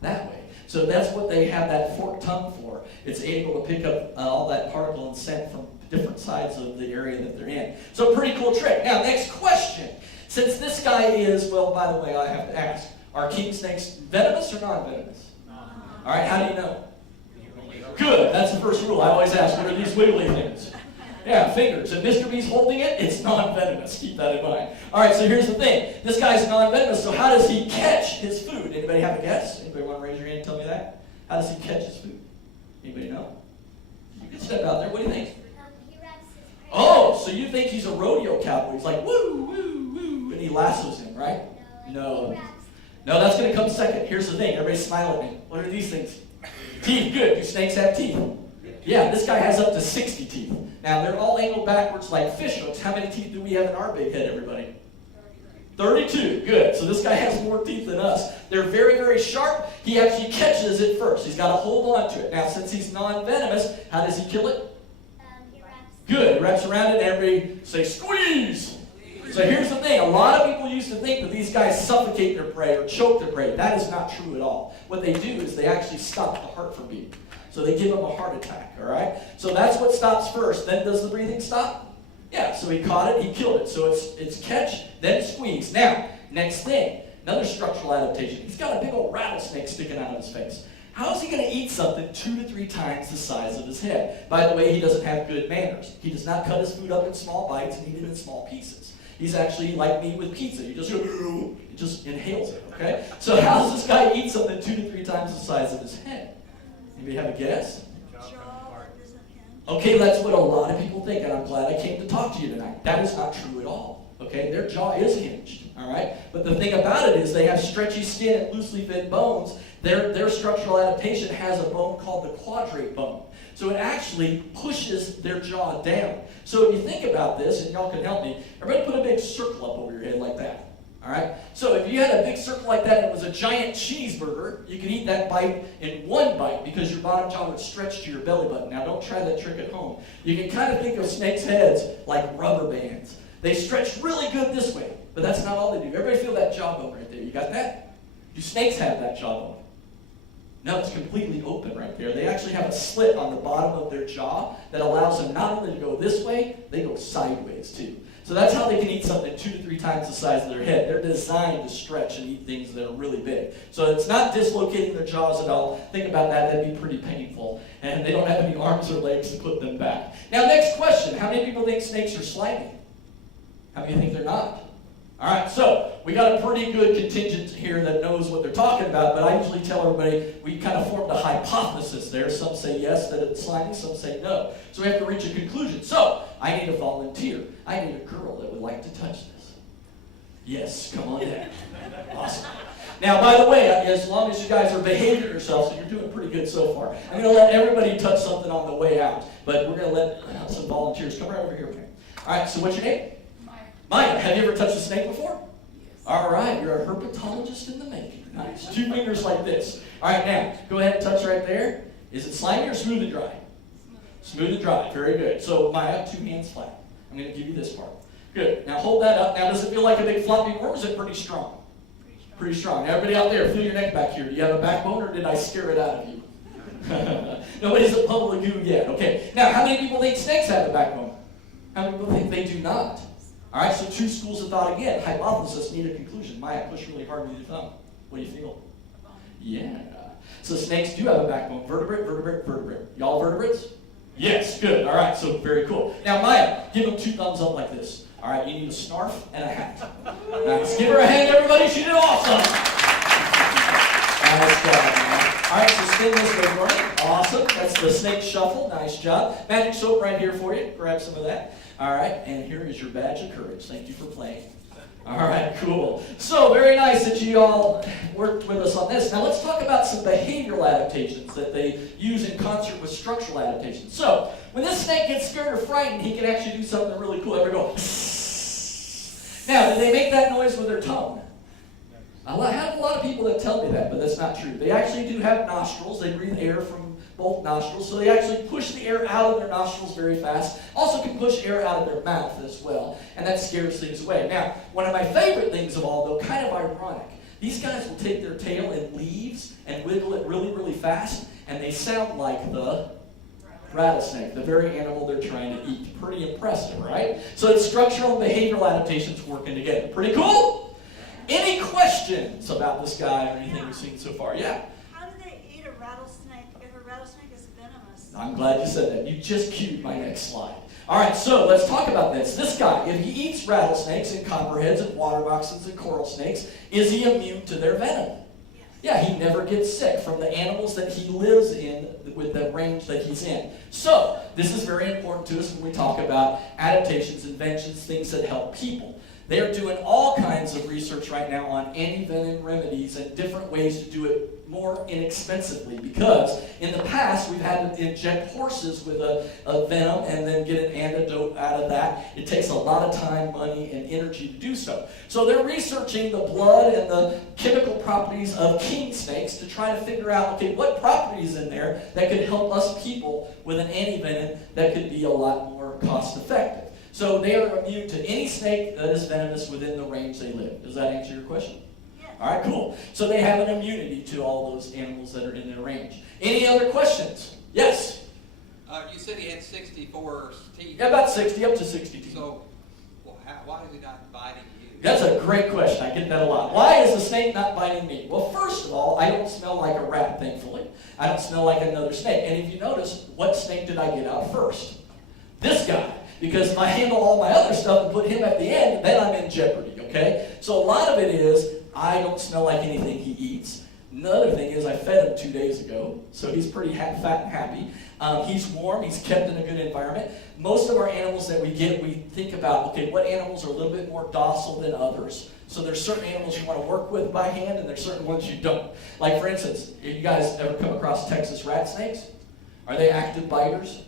That way. So that's what they have that forked tongue for. It's able to pick up all that particle and scent from different sides of the area that they're in. So pretty cool trick. Now, next question. Since this guy is, well, by the way, I have to ask, are king snakes venomous or non-venomous? All right, how do you know? Good, that's the first rule. I always ask, what are these wiggly things? Yeah, fingers. If Mr. B's holding it, it's non-venomous. Keep that in mind. All right, so here's the thing. This guy's non-venomous, so how does he catch his food? Anybody have a guess? Anybody want to raise your hand and tell me that? How does he catch his food? Anybody know? You can step out there. What do you think? He wraps his prey. Oh, so you think he's a rodeo cowboy. He's like, woo, woo, woo, and he lassos him, right? No. No, that's going to come second. Here's the thing. Everybody smile at me. What are these things? Teeth. Good. Do snakes have teeth? Yeah, this guy has up to 60 teeth. Now, they're all angled backwards like fish hooks. How many teeth do we have in our big head, everybody? 32. Good. So this guy has more teeth than us. They're very, very sharp. He actually catches it first. He's got to hold on to it. Now, since he's non-venomous, how does he kill it? He wraps. Good. He wraps around it and everybody say, squeeze! So here's the thing. A lot of people used to think that these guys suffocate their prey or choke their prey. That is not true at all. What they do is they actually stop the heart from beating. So they give them a heart attack, all right? So that's what stops first. Then does the breathing stop? Yeah, so he caught it, he killed it. So it's catch, then squeeze. Now, next thing, another structural adaptation. He's got a big old rattlesnake sticking out of his face. How is he going to eat something 2 to 3 times the size of his head? By the way, he doesn't have good manners. He does not cut his food up in small bites and eat it in small pieces. He's actually like me with pizza. You just inhales it, okay? So how does this guy eat something 2 to 3 times the size of his head? Anybody have a guess? Okay, that's what a lot of people think, and I'm glad I came to talk to you tonight. That is not true at all, okay? Their jaw is hinged, all right? But the thing about it is they have stretchy skin and loosely fit bones. Their structural adaptation has a bone called the quadrate bone. So it actually pushes their jaw down. So if you think about this, and y'all can help me, everybody put a big circle up over your head like that. All right? So if you had a big circle like that and it was a giant cheeseburger, you could eat that bite in one bite because your bottom jaw would stretch to your belly button. Now don't try that trick at home. You can kind of think of snakes' heads like rubber bands. They stretch really good this way, but that's not all they do. Everybody feel that jawbone right there. You got that? Do snakes have that jawbone? No, it's completely open right there. They actually have a slit on the bottom of their jaw that allows them not only to go this way, they go sideways too. So that's how they can eat something 2 to 3 times the size of their head. They're designed to stretch and eat things that are really big. So it's not dislocating their jaws at all. Think about that. That'd be pretty painful. And they don't have any arms or legs to put them back. Now, next question. How many people think snakes are slimy? How many think they're not? All right, so we got a pretty good contingent here that knows what they're talking about, but I usually tell everybody we kind of formed a hypothesis there. Some say yes, that it's slimy, some say no. So we have to reach a conclusion. So I need a volunteer. I need a girl that would like to touch this. Yes, come on down. Awesome. Now, by the way, as long as you guys are behaving yourselves, so you're doing pretty good so far. I'm going to let everybody touch something on the way out, but we're going to let some volunteers come right over here. All right, so what's your name? Maya, have you ever touched a snake before? Yes. All right, you're a herpetologist in the making. Nice. 2 fingers like this. All right, now, go ahead and touch right there. Is it slimy or smooth and dry? Smooth and dry. Very good. So, Maya, 2 hands flat. I'm going to give you this part. Good. Now, hold that up. Now, does it feel like a big floppy worm, or is it pretty strong? Pretty strong. Now, everybody out there, feel your neck back here. Do you have a backbone, or did I scare it out of you? Nobody's a public goo yet. Okay. Now, how many people think snakes have a backbone? How many people think they do not? All right, so 2 schools of thought again. Hypothesis, need a conclusion. Maya, push really hard with your thumb. What do you feel? Yeah. So snakes do have a backbone. Vertebrate, vertebrate, vertebrate. Y'all vertebrates? Yes, good. All right, so very cool. Now, Maya, give them 2 thumbs up like this. All right, you need a snarf and a hat. Nice. Give her a hand, everybody. She did awesome. Nice job, man. All right, so spin this way for me. Awesome. That's the snake shuffle. Nice job. Magic soap right here for you. Grab some of that. All right, and here is your badge of courage. Thank you for playing. All right, cool. So very nice that you all worked with us on this. Now let's talk about some behavioral adaptations that they use in concert with structural adaptations. So when this snake gets scared or frightened, he can actually do something really cool. Ever go? Now, do they make that noise with their tongue? I have a lot of people that tell me that, but that's not true. They actually do have nostrils. They breathe air from both nostrils, so they actually push the air out of their nostrils very fast. Also can push air out of their mouth as well, and that scares things away. Now, one of my favorite things of all, though, kind of ironic, these guys will take their tail and leaves and wiggle it really, really fast, and they sound like the rattlesnake, the very animal they're trying to eat. Pretty impressive, right? So it's structural and behavioral adaptations working together. Pretty cool? Any questions about this guy or anything we've seen so far? Yeah? How do they eat a rattlesnake if a rattlesnake is venomous? I'm glad you said that. You just cued my next slide. All right, so let's talk about this. This guy, if he eats rattlesnakes and copperheads and water moccasins and coral snakes, is he immune to their venom? Yeah, he never gets sick from the animals that he lives in with the range that he's in. So, this is very important to us when we talk about adaptations, inventions, things that help people. They're doing all kinds of research right now on anti-venom remedies and different ways to do it more inexpensively, because in the past we've had to inject horses with a venom and then get an antidote out of that. It takes a lot of time, money, and energy to do so. So they're researching the blood and the chemical properties of king snakes to try to figure out, okay, what properties in there that could help us people with an anti-venom that could be a lot more cost-effective. So they are immune to any snake that is venomous within the range they live. Does that answer your question? Yes. All right, cool. So they have an immunity to all those animals that are in their range. Any other questions? Yes? You said he had 64 teeth. Yeah, about 60, up to 60 teeth. So, why is he not biting you? That's a great question. I get that a lot. Why is the snake not biting me? Well, first of all, I don't smell like a rat, thankfully. I don't smell like another snake. And if you notice, what snake did I get out first? This guy. Because if I handle all my other stuff and put him at the end, then I'm in jeopardy, okay? So a lot of it is, I don't smell like anything he eats. Another thing is, I fed him 2 days ago, so he's pretty fat and happy. He's warm, he's kept in a good environment. Most of our animals that we get, we think about, okay, what animals are a little bit more docile than others? So there's certain animals you want to work with by hand, and there's certain ones you don't. Like, for instance, have you guys ever come across Texas rat snakes? Are they active biters?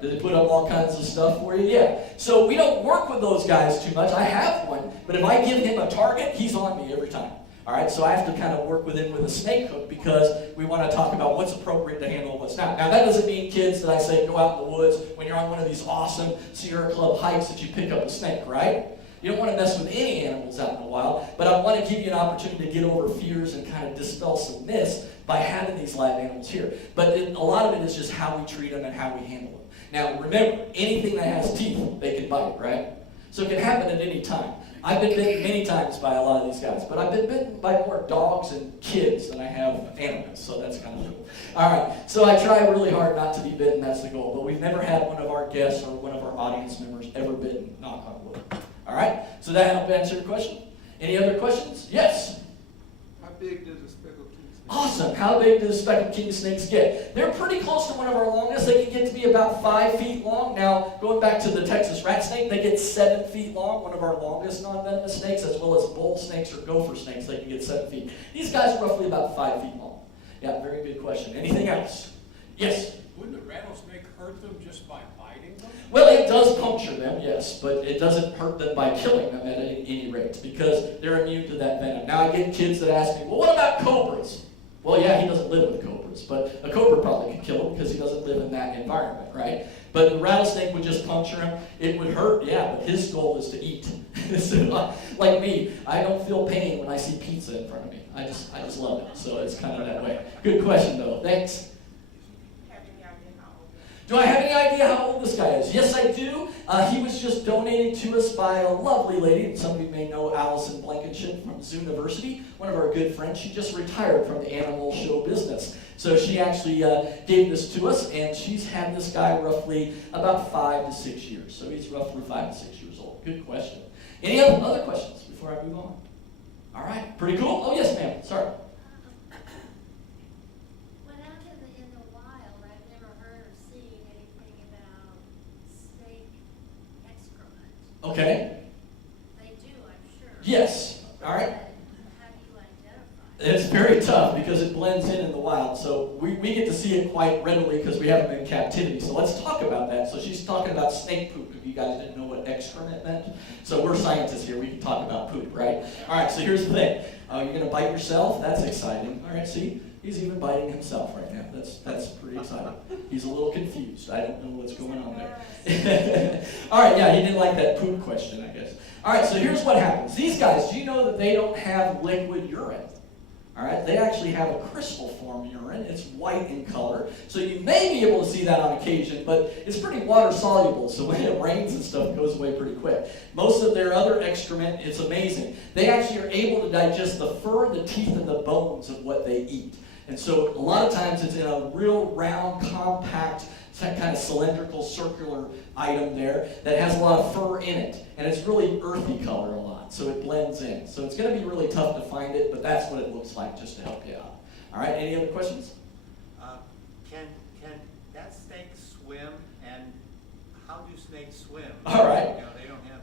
Do they put up all kinds of stuff for you? Yeah. So we don't work with those guys too much. I have one, but if I give him a target, he's on me every time. All right, so I have to kind of work with him with a snake hook, because we want to talk about what's appropriate to handle and what's not. Now, that doesn't mean, kids, that I say go out in the woods when you're on one of these awesome Sierra Club hikes that you pick up a snake, right? You don't want to mess with any animals out in the wild, but I want to give you an opportunity to get over fears and kind of dispel some myths by having these live animals here. But a lot of it is just how we treat them and how we handle them. Now, remember, anything that has teeth, they can bite, right? So it can happen at any time. I've been bitten many times by a lot of these guys, but I've been bitten by more dogs and kids than I have animals, so that's kind of cool. All right, so I try really hard not to be bitten, that's the goal, but we've never had one of our guests or one of our audience members ever bitten, knock on wood. All right, so that helped answer your question? Any other questions? Yes? How big does a speckled king snake? Awesome. How big do the speckled king snakes get? They're pretty close to one of our longest. They can get to be about 5 feet long. Now, going back to the Texas rat snake, they get 7 feet long, one of our longest non-venomous snakes, as well as bull snakes or gopher snakes. They can get 7 feet. These guys are roughly about 5 feet long. Yeah, very good question. Anything else? Yes? Wouldn't a rattlesnake hurt them just by biting them? Well, it does puncture them, yes, but it doesn't hurt them by killing them at any rate because they're immune to that venom. Now, I get kids that ask me, well, what about cobras? Well, yeah, he doesn't live with cobras, but a cobra probably could kill him because he doesn't live in that environment, right? But the rattlesnake would just puncture him. It would hurt, yeah, but his goal is to eat. So, like me, I don't feel pain when I see pizza in front of me. I just love it, so it's kind of that way. Good question, though. Thanks. Do I have any idea how old this guy is? Yes, I do. He was just donated to us by a lovely lady, and some of you may know Allison Blankenship from Zooniversity, one of our good friends. She just retired from the animal show business. So she actually gave this to us, and she's had this guy roughly about 5 to 6 years. So he's roughly 5 to 6 years old. Good question. Any other questions before I move on? All right. Pretty cool? Oh, yes, ma'am. Sorry. Okay. They do, I'm sure. Yes. All right. How do you identify? It's very tough because it blends in the wild. So we get to see it quite readily because we have them in captivity. So let's talk about that. So she's talking about snake poop. If you guys didn't know what excrement meant. So we're scientists here. We can talk about poop, right? All right. So here's the thing. You're going to bite yourself. That's exciting. All right. See, he's even biting himself right now. That's pretty exciting. He's a little confused. I don't know what's going on there. All right. Yeah, he didn't like that poop question, I guess. All right. So here's what happens. These guys, do you know that they don't have liquid urine? All right, they actually have a crystal form urine. It's white in color. So you may be able to see that on occasion, but it's pretty water soluble. So when it rains and stuff, it goes away pretty quick. Most of their other excrement, it's amazing. They actually are able to digest the fur, the teeth, and the bones of what they eat. And so a lot of times it's in a real round, compact, kind of cylindrical, circular item there that has a lot of fur in it. And it's really earthy color a lot, so it blends in. So it's going to be really tough to find it, but that's what it looks like just to help you out. All right, any other questions? Can that snake swim, and how do snakes swim? All right. You know, they don't have,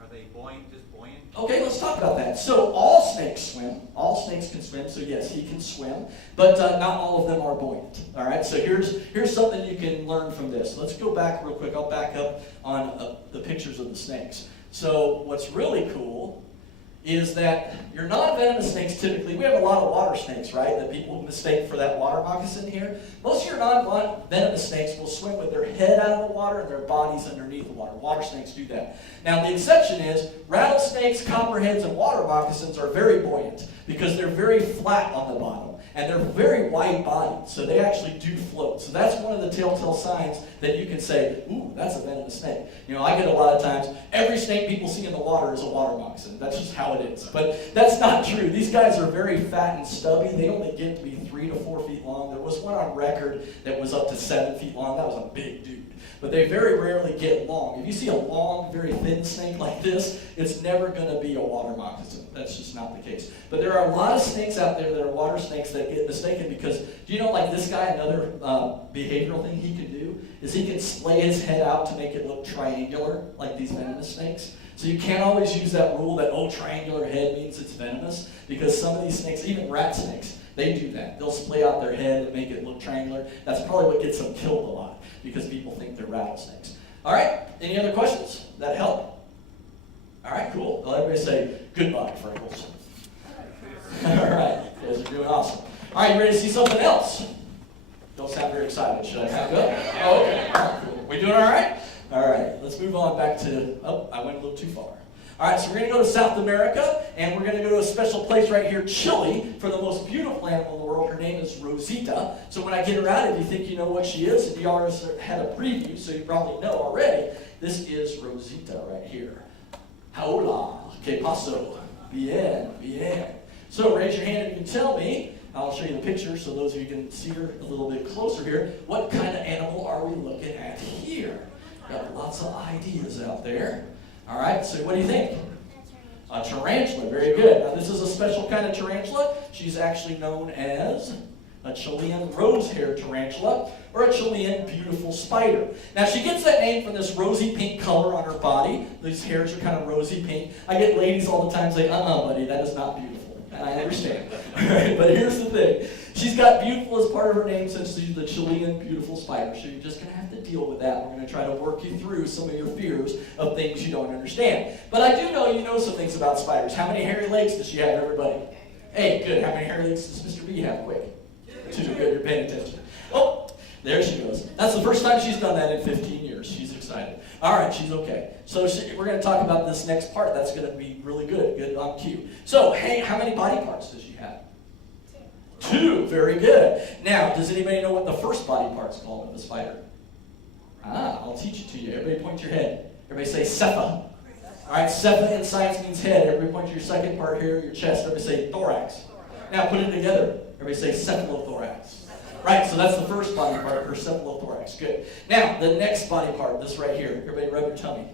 are they buoyant, just buoyant? Okay, let's talk about that. So all snakes swim. All snakes can swim, so yes, he can swim. But not all of them are buoyant. All right, so here's something you can learn from this. Let's go back real quick. I'll back up on the pictures of the snakes. So what's really cool is that your non-venomous snakes typically, we have a lot of water snakes, right, that people mistake for that water moccasin here. Most of your non-venomous snakes will swim with their head out of the water and their bodies underneath the water. Water snakes do that. Now the exception is rattlesnakes, copperheads, and water moccasins are very buoyant because they're very flat on the bottom. And they're very wide-bodied, so they actually do float. So that's one of the telltale signs that you can say, ooh, that's a venomous snake. You know, I get a lot of times, every snake people see in the water is a water moccasin. That's just how it is. But that's not true. These guys are very fat and stubby. They only get to be 3 to 4 feet long. There was one on record that was up to 7 feet long. That was a big dude. But they very rarely get long. If you see a long, very thin snake like this, it's never going to be a water moccasin. That's just not the case. But there are a lot of snakes out there that are water snakes that get mistaken because, do you know, like this guy, another behavioral thing he can do is he can splay his head out to make it look triangular, like these venomous snakes. So you can't always use that rule that, oh, triangular head means it's venomous, because some of these snakes, even rat snakes, they do that. They'll splay out their head and make it look triangular. That's probably what gets them killed a lot, because people think they're rattlesnakes. All right, any other questions? That help? All right, cool. Well, everybody say goodbye, Freckles. All right, you guys are doing awesome. All right, you ready to see something else? Don't sound very excited. Should I back up? Oh, okay. All right, cool. We doing all right? All right, let's move on back to, oh, I went a little too far. All right, so we're going to go to South America, and we're going to go to a special place right here, Chile, for the most beautiful animal in the world. Her name is Rosita. So when I get her out, if you think you know what she is, and you already had a preview, so you probably know already, this is Rosita right here. Hola, que paso? Bien, bien. So raise your hand if you can tell me. I'll show you the picture so those of you can see her a little bit closer here. What kind of animal are we looking at here? Got lots of ideas out there. All right, so what do you think? A tarantula, very good. Now this is a special kind of tarantula. She's actually known as a Chilean rose-haired tarantula, or a Chilean beautiful spider. Now she gets that name from this rosy pink color on her body. These hairs are kind of rosy pink. I get ladies all the time say, buddy, that is not beautiful. And I understand. All right, but here's the thing. She's got beautiful as part of her name since she's the Chilean beautiful spider. So you're just going to have to deal with that. We're going to try to work you through some of your fears of things you don't understand. But I do know you know some things about spiders. How many hairy legs does she have, everybody? Hey, good. How many hairy legs does Mr. B have, quick? 2, good. You're paying attention. Oh, there she goes. That's the first time she's done that in 15 years. She's excited. All right, she's okay. So we're going to talk about this next part. That's going to be really good. Good on cue. So, hey, how many body parts does she have? 2. Very good. Now, does anybody know what the first body part's called of the spider? I'll teach it to you. Everybody point your head. Everybody say cepha. All right, cepha in science means head. Everybody point to your second part here, your chest. Everybody say thorax. Now put it together. Everybody say cephalothorax. Right, so that's the first body part, her cephalothorax. Good. Now, the next body part, this right here. Everybody rub your tummy.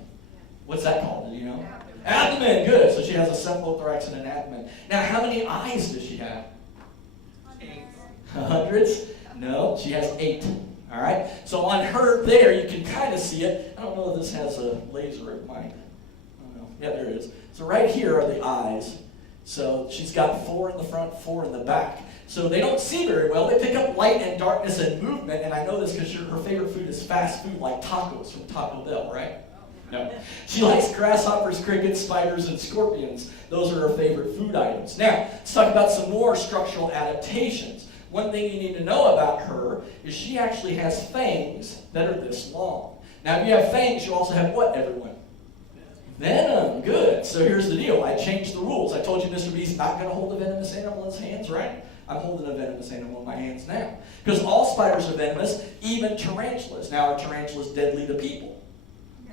What's that called? Do you know? Abdomen. Good. So she has a cephalothorax and an abdomen. Now, how many eyes does she have? 100s? No, she has 8. All right? So on her there, you can kind of see it. I don't know if this has a laser. It might. I don't know. Yeah, there it is. So right here are the eyes. So she's got 4 in the front, 4 in the back. So they don't see very well. They pick up light and darkness and movement. And I know this because her favorite food is fast food like tacos from Taco Bell, right? No. She likes grasshoppers, crickets, spiders, and scorpions. Those are her favorite food items. Now, let's talk about some more structural adaptations. One thing you need to know about her is she actually has fangs that are this long. Now, if you have fangs, you also have what, everyone? Venom. Good. So here's the deal. I changed the rules. I told you Mr. B's not going to hold a venomous animal in his hands, right? I'm holding a venomous animal in my hands now. Because all spiders are venomous, even tarantulas. Now, are tarantulas deadly to people?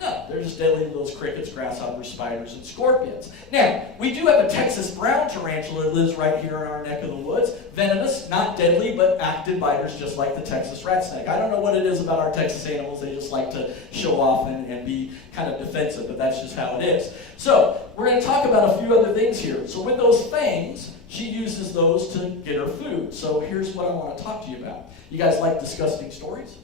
No, they're just deadly to those crickets, grasshoppers, spiders, and scorpions. Now, we do have a Texas brown tarantula that lives right here in our neck of the woods. Venomous, not deadly, but active biters just like the Texas rat snake. I don't know what it is about our Texas animals. They just like to show off and be kind of defensive, but that's just how it is. So, we're going to talk about a few other things here. So with those fangs, she uses those to get her food. So here's what I want to talk to you about. You guys like disgusting stories?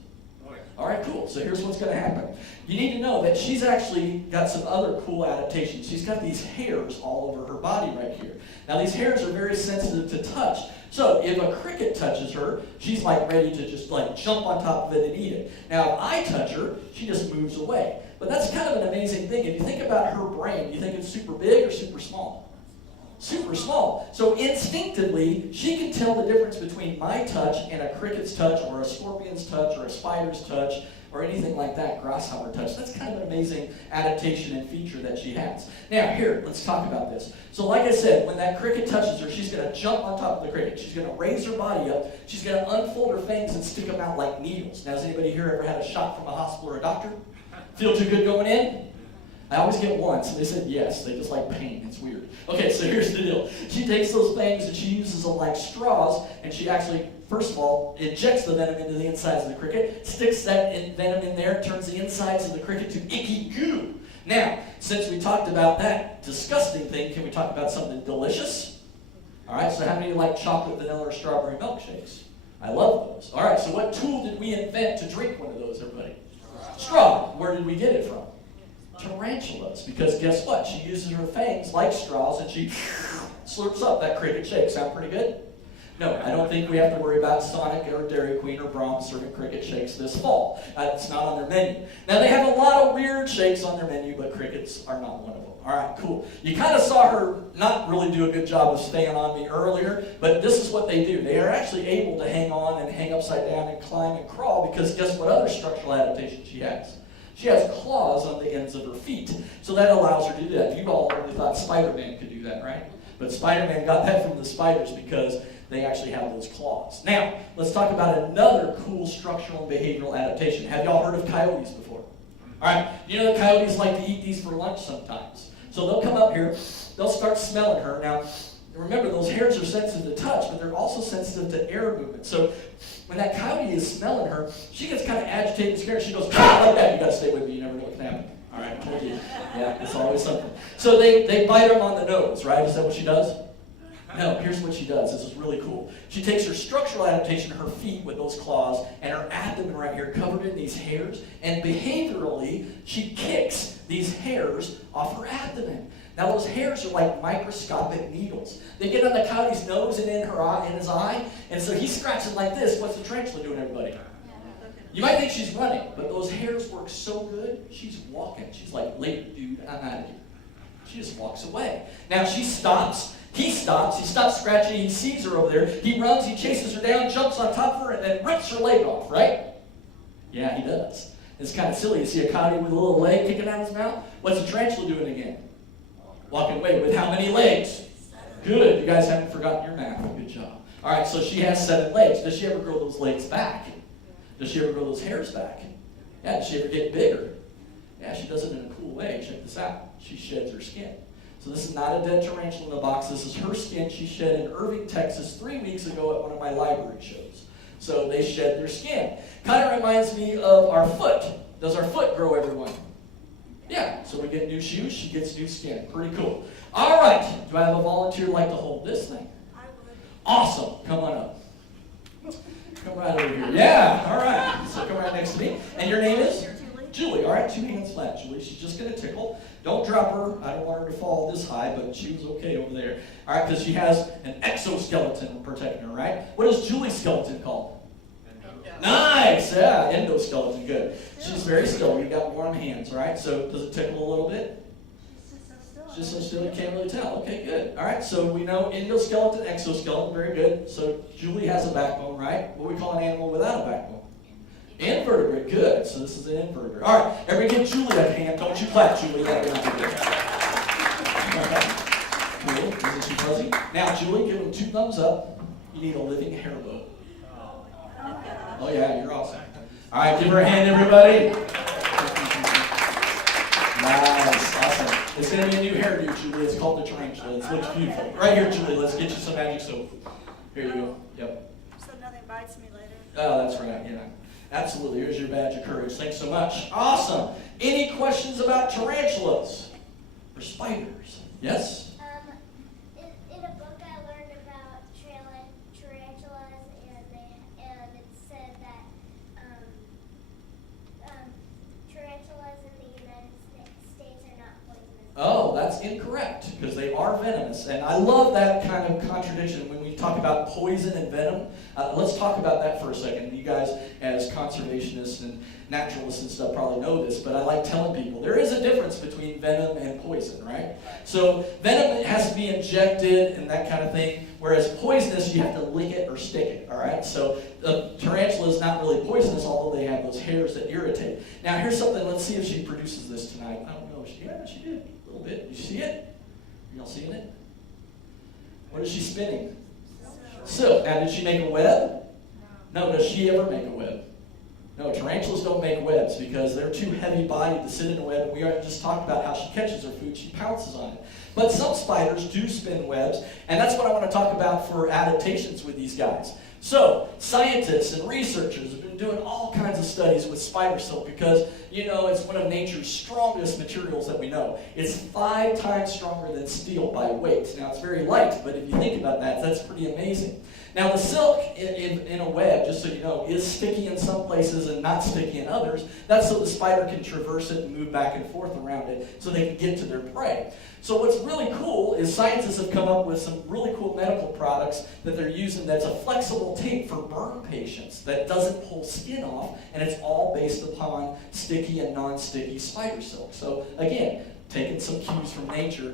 All right, cool. So here's what's going to happen. You need to know that she's actually got some other cool adaptations. She's got these hairs all over her body right here. Now, these hairs are very sensitive to touch. So if a cricket touches her, she's like ready to just like jump on top of it and eat it. Now, if I touch her, she just moves away. But that's kind of an amazing thing. If you think about her brain, you think it's super big or super small? Super small. So instinctively, she can tell the difference between my touch and a cricket's touch or a scorpion's touch or a spider's touch or anything like that, grasshopper touch. That's kind of an amazing adaptation and feature that she has. Now, here, let's talk about this. So like I said, when that cricket touches her, she's going to jump on top of the cricket. She's going to raise her body up. She's going to unfold her fangs and stick them out like needles. Now, has anybody here ever had a shot from a hospital or a doctor? Feel too good going in? I always get one, so they said yes. They just like pain. It's weird. Okay, so here's the deal. She takes those fangs and she uses them like straws, and she actually, first of all, injects the venom into the insides of the cricket, sticks that venom in there, turns the insides of the cricket to icky goo. Now, since we talked about that disgusting thing, can we talk about something delicious? All right, so how many like chocolate, vanilla, or strawberry milkshakes? I love those. All right, so what tool did we invent to drink one of those, everybody? Straw. Where did we get it from? Tarantulas, because guess what? She uses her fangs like straws and she slurps up that cricket shake. Sound pretty good? No, I don't think we have to worry about Sonic or Dairy Queen or Brahms serving cricket shakes this fall. It's not on their menu. Now, they have a lot of weird shakes on their menu, but crickets are not one of them. All right, cool. You kind of saw her not really do a good job of staying on me earlier, but this is what they do. They are actually able to hang on and hang upside down and climb and crawl because guess what other structural adaptation she has? She has claws on the ends of her feet. So that allows her to do that. You've all only thought Spider-Man could do that, right? But Spider-Man got that from the spiders because they actually have those claws. Now, let's talk about another cool structural and behavioral adaptation. Have y'all heard of coyotes before? All right, you know that coyotes like to eat these for lunch sometimes. So they'll come up here, they'll start smelling her. Now, remember, those hairs are sensitive to touch, but they're also sensitive to air movement. So when that coyote is smelling her, she gets kind of agitated and scared. She goes, ah, like that. You got to stay with me. You never know what can happen. All right, I told you. Yeah, it's always something. So they bite them on the nose, right? Is that what she does? No, here's what she does. This is really cool. She takes her structural adaptation, her feet with those claws, and her abdomen right here covered in these hairs, and behaviorally, she kicks these hairs off her abdomen. Now those hairs are like microscopic needles. They get on the coyote's nose and in his eye, and so he's scratching like this. What's the tarantula doing, everybody? You might think she's running, but those hairs work so good, she's walking. She's like, later, dude, I'm out of here. She just walks away. Now she stops. He stops scratching, he sees her over there, he runs, he chases her down, jumps on top of her, and then rips her leg off, right? Yeah, he does. It's kind of silly. You see a coyote with a little leg kicking out of his mouth? What's the tarantula doing again? Walking away with how many legs? Good. You guys haven't forgotten your math. Good job. All right, so she has 7 legs. Does she ever grow those legs back? Does she ever grow those hairs back? Yeah, does she ever get bigger? Yeah, she does it in a cool way. Check this out. She sheds her skin. So this is not a dead tarantula in the box. This is her skin she shed in Irving, Texas 3 weeks ago at one of my library shows. So they shed their skin. Kind of reminds me of our foot. Does our foot grow, everyone? Yeah, so we get new shoes, she gets new skin. Pretty cool. All right, do I have a volunteer who'd like to hold this thing? I would. Awesome, come on up. Come right over here. Yeah, all right. So come right next to me. And your name is? Julie. All right, 2 hands flat, Julie. She's just going to tickle. Don't drop her. I don't want her to fall this high, but she was okay over there. All right, because she has an exoskeleton protecting her, right? What is Julie's skeleton called? Nice, yeah, endoskeleton, good. She's very still. You've got warm hands, right? So does it tickle a little bit? Just so still, you can't really tell. Okay, good. All right, so we know endoskeleton, exoskeleton, very good. So Julie has a backbone, right? What do we call an animal without a backbone? Invertebrate, good. So this is an invertebrate. All right, everybody give Julie a hand. Don't you clap, Julie. Yeah, you're not good. Okay. Cool. Isn't she fuzzy? Now, Julie, give them 2 thumbs up. You need a living hair bow. Oh, yeah, you're awesome. All right, give her a hand, everybody. Nice, awesome. It's going to be a new hairdo, Julie. It's called the tarantula. It looks beautiful. Right here, Julie. Let's get you some magic soap. Here you go. Yep. So nothing bites me later. Oh, that's right. Yeah. Absolutely. Here's your badge of courage. Thanks so much. Awesome. Any questions about tarantulas or spiders? Yes? In a book I learned about tarantulas, and it said that tarantulas in the United States are not poisonous. Oh, that's incorrect, because they are venomous. And I love that kind of contradiction when we talk about poison and venom. Let's talk about that for a second. You guys, as conservationists and naturalists and stuff, probably know this, but I like telling people there is a difference between venom and poison, right? So venom has to be injected and that kind of thing, whereas poisonous, you have to lick it or stick it, all right? So the tarantula is not really poisonous, although they have those hairs that irritate. Now, here's something. Let's see if she produces this tonight. I don't know. Yeah, she did. A little bit. You see it? Y'all seeing it? What is she spinning? Silk. Now, did she make a web? No. Does she ever make a web? No, tarantulas don't make webs because they're too heavy-bodied to sit in a web. And we already just talked about how she catches her food. She pounces on it. But some spiders do spin webs, and that's what I want to talk about for adaptations with these guys. So, scientists and researchers have been doing all kinds of studies with spider silk because, you know, it's one of nature's strongest materials that we know. It's 5 times stronger than steel by weight. Now, it's very light, but if you think about that, that's pretty amazing. Now, the silk in a web, just so you know, is sticky in some places and not sticky in others. That's so the spider can traverse it and move back and forth around it so they can get to their prey. So what's really cool is scientists have come up with some really cool medical products that they're using that's a flexible tape for burn patients that doesn't pull skin off, and it's all based upon sticky and non-sticky spider silk. So again, taking some cues from nature,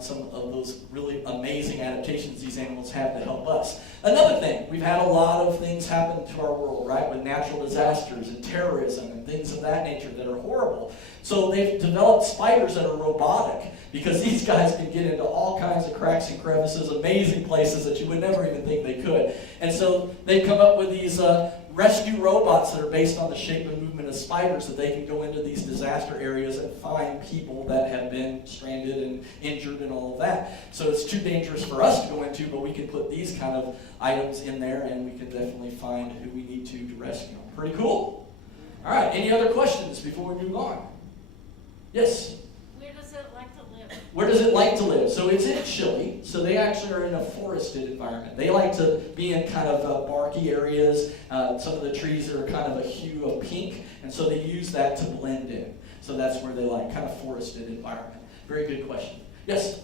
some of those really amazing adaptations these animals have to help us. Another thing, we've had a lot of things happen to our world, right, with natural disasters and terrorism and things of that nature that are horrible. So they've developed spiders that are robotic, because these guys can get into all kinds of cracks and crevices, amazing places that you would never even think they could. And so they've come up with these rescue robots that are based on the shape and movement of spiders, that they can go into these disaster areas and find people that have been stranded and injured and all of that. So it's too dangerous for us to go into, but we can put these kind of items in there and we can definitely find who we need to rescue them. Pretty cool. All right, any other questions before we move on? Yes? Where does it like to live? Where does it like to live? So it's in Chile, so they actually are in a forested environment. They like to be in kind of barky areas. Some of the trees are kind of a hue of pink, and so they use that to blend in. So that's where they like, kind of forested environment. Very good question. Yes?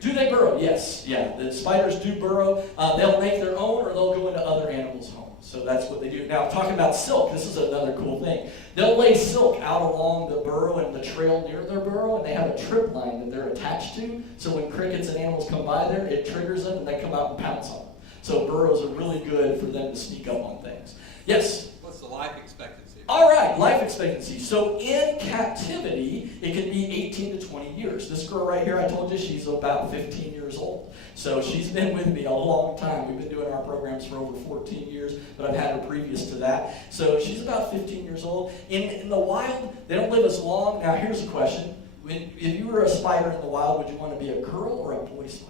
Do they burrow? Yes. Yeah, the spiders do burrow. They'll make their own, or they'll go into other animals' homes. So that's what they do. Now, talking about silk, this is another cool thing. They'll lay silk out along the burrow and the trail near their burrow, and they have a trip line that they're attached to. So when crickets and animals come by there, it triggers them, and they come out and pounce on them. So burrows are really good for them to sneak up on things. Yes? What's the life expectancy? All right, life expectancy. So in captivity, it can be 18 to 20 years. This girl right here, I told you, she's about 15 years old. So she's been with me a long time. We've been doing our programs for over 14 years, but I've had her previous to that. So she's about 15 years old. In the wild, they don't live as long. Now, here's a question. If you were a spider in the wild, would you want to be a girl or a boy spider?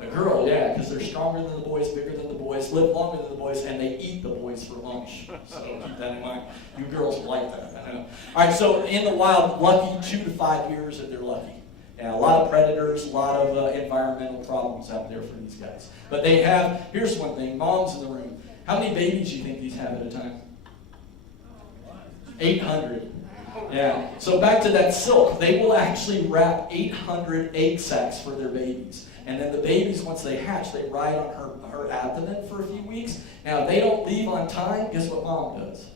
A girl, yeah, because they're stronger than the boys, bigger than the boys, live longer than the boys, and they eat the boys for lunch. So keep that in mind. You girls will like that, I know. All right, so in the wild, lucky 2 to 5 years if they're lucky. Yeah, a lot of predators, a lot of environmental problems out there for these guys. But they have, here's one thing, moms in the room. How many babies do you think these have at a time? 800. Yeah, so back to that silk. They will actually wrap 800 egg sacs for their babies. And then the babies, once they hatch, they ride on her abdomen for a few weeks. Now, if they don't leave on time, guess what mom does?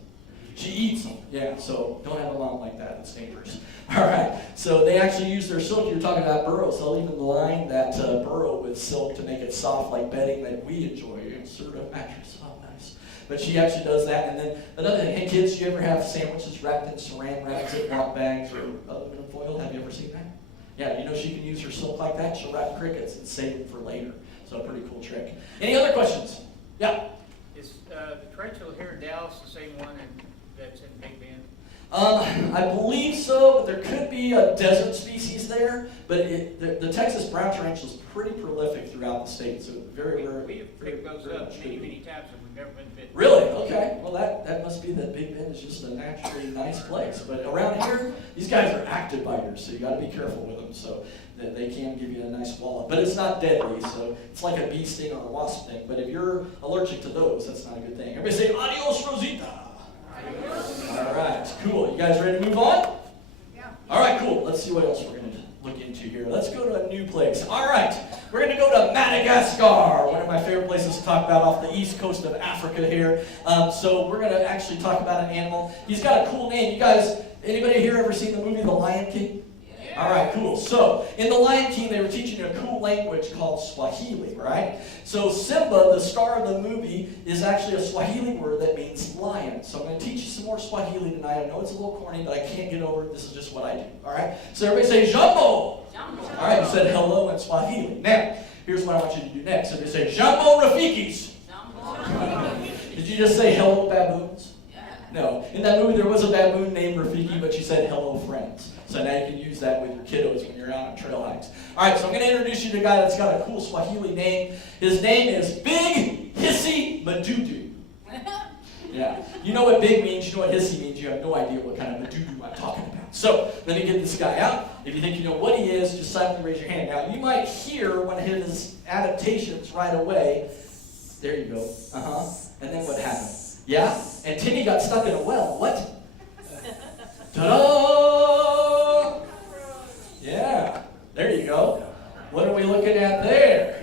She eats them. Yeah, so don't have a mom like that. It's dangerous. All right, so they actually use their silk. You're talking about burrows. They'll even line that burrow with silk to make it soft, like bedding that we enjoy. Sort of mattress. Oh, nice. But she actually does that. And then another thing, hey kids, do you ever have sandwiches wrapped in saran wrap, Ziploc bags, or aluminum foil? Have you ever seen that? Yeah, you know she can use her silk like that. She'll wrap crickets and save them for later. So a pretty cool trick. Any other questions? Yeah? Is the tarantula here in Dallas the same one that's in Big Bend? I believe so, but there could be a desert species there. But the Texas brown tarantula is pretty prolific throughout the state. So very rare. We have picked those up many times and we've never been bitten. Really? Okay. Well, that must be that Big Bend is just a naturally nice place. But around here, these guys are active biters, so you got to be careful with them. So that they can give you a nice wallop. But it's not deadly, so it's like a bee sting or a wasp sting. But if you're allergic to those, that's not a good thing. Everybody say, adios, Rosita. All right, cool. You guys ready to move on? Yeah. All right, cool. Let's see what else we're going to look into here. Let's go to a new place. All right, we're going to go to Madagascar, one of my favorite places to talk about off the east coast of Africa here. So we're going to actually talk about an animal. He's got a cool name. You guys, anybody here ever seen the movie The Lion King? Yeah. All right, cool. So in The Lion King, they were teaching a cool language called Swahili, right? So Simba, the star of the movie, is actually a Swahili word that means lion. So I'm going to teach you some more Swahili tonight. I know it's a little corny, but I can't get over it. This is just what I do. All right? So everybody say Jambo. Jambo. All right, you said hello in Swahili. Now, here's what I want you to do next. Everybody say Jambo Rafikis. Jambo. Did you just say hello baboons? Yeah. No. In that movie, there was a baboon named Rafiki, but she said hello friends. So now you can use that with your kiddos when you're out on trail hikes. All right, so I'm going to introduce you to a guy that's got a cool Swahili name. His name is Big Hissy Madudu. Yeah. You know what big means, you know what hissy means. You have no idea what kind of Madudu I'm talking about. So let me get this guy out. If you think you know what he is, just silently raise your hand. Now, you might hear one of his adaptations right away. There you go. And then what happened? Yeah? And Timmy got stuck in a well. What? Ta-da! Yeah, there you go. What are we looking at there?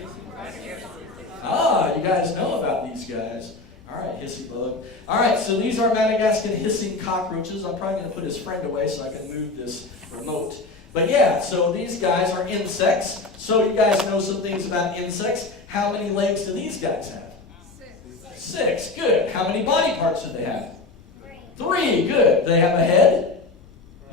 Ah, you guys know about these guys. All right, hissy bug. All right, so these are Madagascan hissing cockroaches. I'm probably going to put his friend away so I can move this remote. But yeah, so these guys are insects. So you guys know some things about insects. How many legs do these guys have? 6. Good. How many body parts do they have? 3. Good. Do they have a head?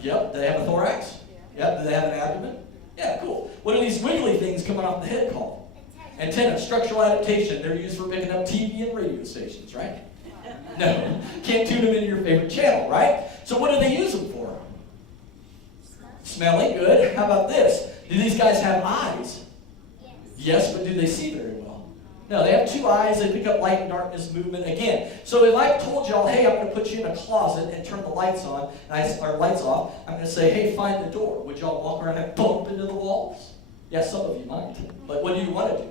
Yep. Do they have a thorax? Yep. Do they have an abdomen? Yeah, cool. What are these wiggly things coming off the head called? Antenna. Structural adaptation. They're used for picking up TV and radio stations, right? No. Can't tune them into your favorite channel, right? So what do they use them for? Smelling. Good. How about this? Do these guys have eyes? Yes, but do they see very well? No, they have 2 eyes. They pick up light and darkness movement again. So if I told y'all, hey, I'm going to put you in a closet and turn the lights on, or lights off, I'm going to say, hey, find the door. Would y'all walk around and bump into the walls? Yeah, some of you might. But what do you want to do?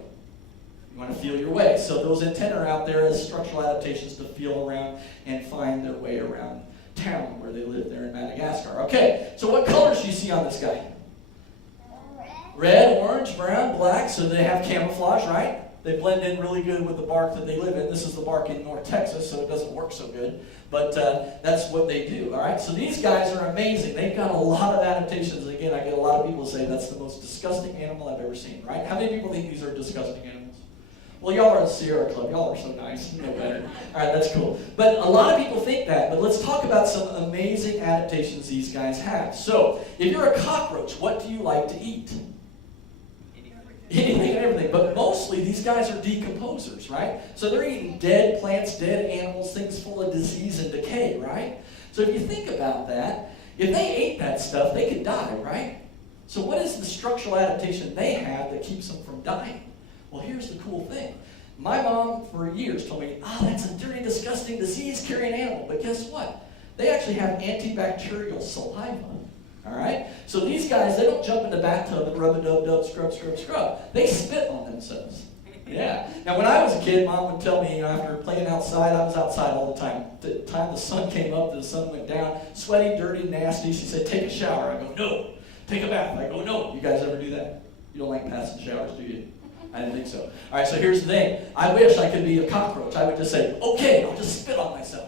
You want to feel your way. So those antennae are out there as structural adaptations to feel around and find their way around town where they live there in Madagascar. Okay, so what colors do you see on this guy? Red, orange, brown, black. So they have camouflage, right? They blend in really good with the bark that they live in. This is the bark in North Texas, so it doesn't work so good. But that's what they do, all right? So these guys are amazing. They've got a lot of adaptations. Again, I get a lot of people say that's the most disgusting animal I've ever seen, right? How many people think these are disgusting animals? Well, y'all are in the Sierra Club. Y'all are so nice. You know better. All right, that's cool. But a lot of people think that. But let's talk about some amazing adaptations these guys have. So if you're a cockroach, what do you like to eat? Anything and everything. But mostly these guys are decomposers, right? So they're eating dead plants, dead animals, things full of disease and decay, right? So if you think about that, if they ate that stuff, they could die, right? So what is the structural adaptation they have that keeps them from dying? Well, here's the cool thing. My mom, for years, told me, that's a dirty, disgusting, disease-carrying animal. But guess what? They actually have antibacterial saliva. All right? So these guys, they don't jump in the bathtub and rub-a-dub-dub, scrub, scrub, scrub. They spit on themselves. Yeah. Now, when I was a kid, Mom would tell me, after playing outside, I was outside all the time. The time the sun came up, the sun went down, sweaty, dirty, nasty. She said, take a shower. I go, no. Take a bath. I go, no. You guys ever do that? You don't like baths and showers, do you? I didn't think so. All right, so here's the thing. I wish I could be a cockroach. I would just say, okay, I'll just spit on myself.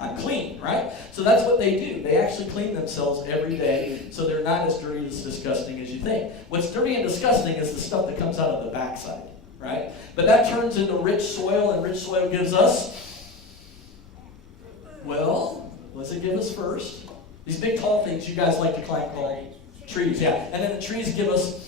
I'm clean, right? So that's what they do. They actually clean themselves every day, so they're not as dirty and disgusting as you think. What's dirty and disgusting is the stuff that comes out of the backside, right? But that turns into rich soil, and rich soil gives us, well, what does it give us first? These big tall things you guys like to climb called trees, yeah. And then the trees give us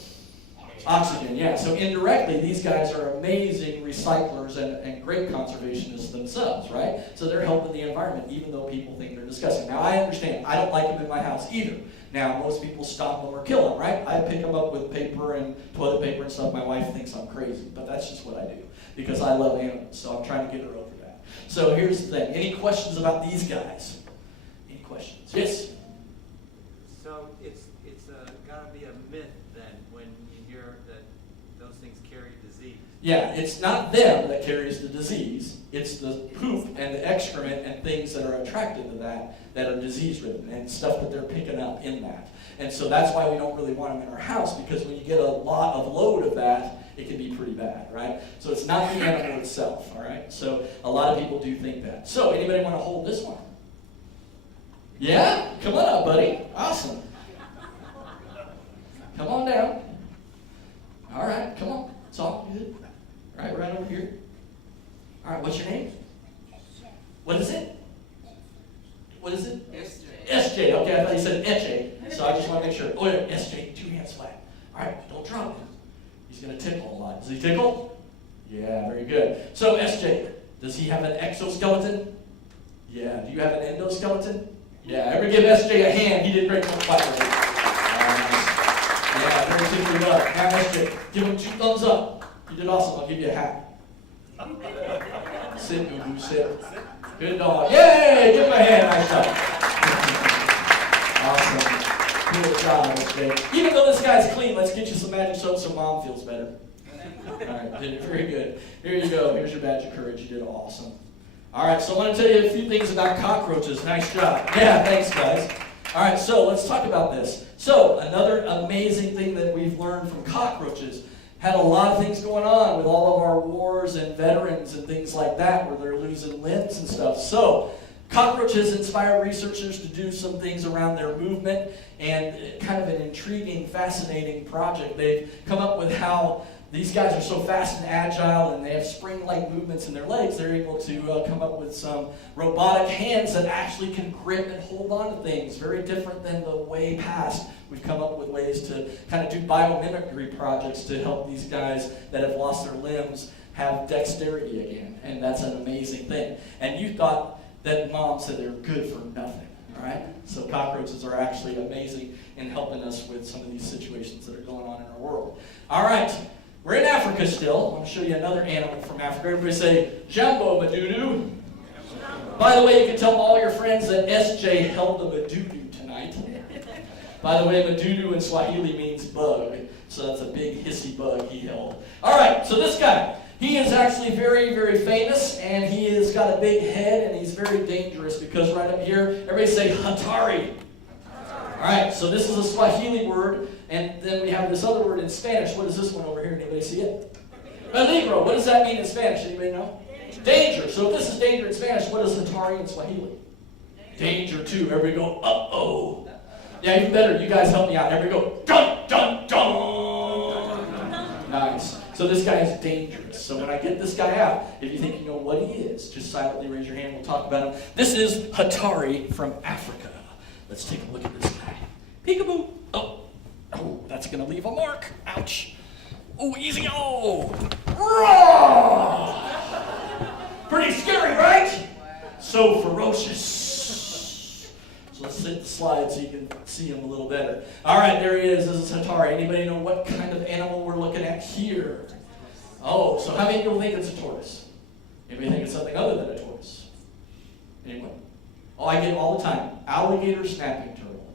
oxygen, yeah. So indirectly, these guys are amazing recyclers and great conservationists themselves, right? So they're helping the environment, even though people think they're disgusting. Now, I understand. I don't like them in my house either. Now, most people stop them or kill them, right? I pick them up with paper and toilet paper and stuff. My wife thinks I'm crazy, but that's just what I do because I love animals, so I'm trying to get her over that. So here's the thing. Any questions about these guys? Any questions? Yes? So it's got to be a myth then when you hear that those things carry disease. Yeah, it's not them that carries the disease. It's the poop and the excrement and things that are attracted to that are disease-ridden and stuff that they're picking up in that. And so that's why we don't really want them in our house, because when you get a lot of load of that, it can be pretty bad, right? So it's not the animal itself, all right? So a lot of people do think that. So anybody want to hold this one? Yeah? Come on up, buddy. Awesome. Come on down. All right, come on. It's all good. All right, right over here. All right, what's your name? What is it? What is it? SJ. SJ. Okay, I thought you said Etche, so I just want to make sure. Oh, yeah, SJ, 2 hands flat. All right, don't drop him. He's going to tickle a lot. Does he tickle? Yeah, very good. So, SJ, does he have an exoskeleton? Yeah. Do you have an endoskeleton? Yeah. Ever give SJ a hand? He did great. Clap for him. Yeah, very tickly up. Now, SJ, give him 2 thumbs up. You did awesome. I'll give you a hat. Sit, Boo-Boo, sit. Good dog. Yay! Give him a hand. Nice job. Awesome. Good job, SJ. Even though this guy's clean, let's get you some magic soap so Mom feels better. All right, did it very good. Here you go. Here's your badge of courage. You did awesome. All right, so I want to tell you a few things about cockroaches. Nice job. Yeah, thanks, guys. All right, so let's talk about this. So another amazing thing that we've learned from cockroaches, had a lot of things going on with all of our wars and veterans and things like that where they're losing limbs and stuff. So cockroaches inspire researchers to do some things around their movement, and kind of an intriguing, fascinating project. They've come up with how these guys are so fast and agile, and they have spring-like movements in their legs. They're able to come up with some robotic hands that actually can grip and hold on to things. Very different than the way past. We've come up with ways to kind of do biomimicry projects to help these guys that have lost their limbs have dexterity again, and that's an amazing thing. And you thought that Mom said they're good for nothing, all right? So cockroaches are actually amazing in helping us with some of these situations that are going on in our world. All right. We're in Africa still. I want to show you another animal from Africa. Everybody say, Jambo Madudu. By the way, you can tell all your friends that SJ held the Madudu tonight. By the way, Madudu in Swahili means bug. So that's a big hissy bug he held. All right, so this guy, he is actually very, very famous, and he has got a big head, and he's very dangerous because right up here, everybody say hatari. All right, so this is a Swahili word, and then we have this other word in Spanish. What is this one over here? Anybody see it? Peligro. What does that mean in Spanish? Anybody know? Danger. So if this is danger in Spanish, what is hatari in Swahili? Danger too. Everybody go, uh-oh. Yeah, even better. You guys help me out. Everybody go, dun, dun, dun. Nice. So this guy is dangerous. So when I get this guy out, if you think you know what he is, just silently raise your hand. We'll talk about him. This is hatari from Africa. Let's take a look at this guy. Peekaboo. Oh, that's going to leave a mark. Ouch. Oh, easy. Oh. Roar! Pretty scary, right? So ferocious. So let's hit the slide so you can see him a little better. All right, there he is. This is hatari. Anybody know what kind of animal we're looking at here? Oh, so how many people think it's a tortoise? Anybody think it's something other than a tortoise? Anyone? Oh, I get all the time. Alligator snapping turtle.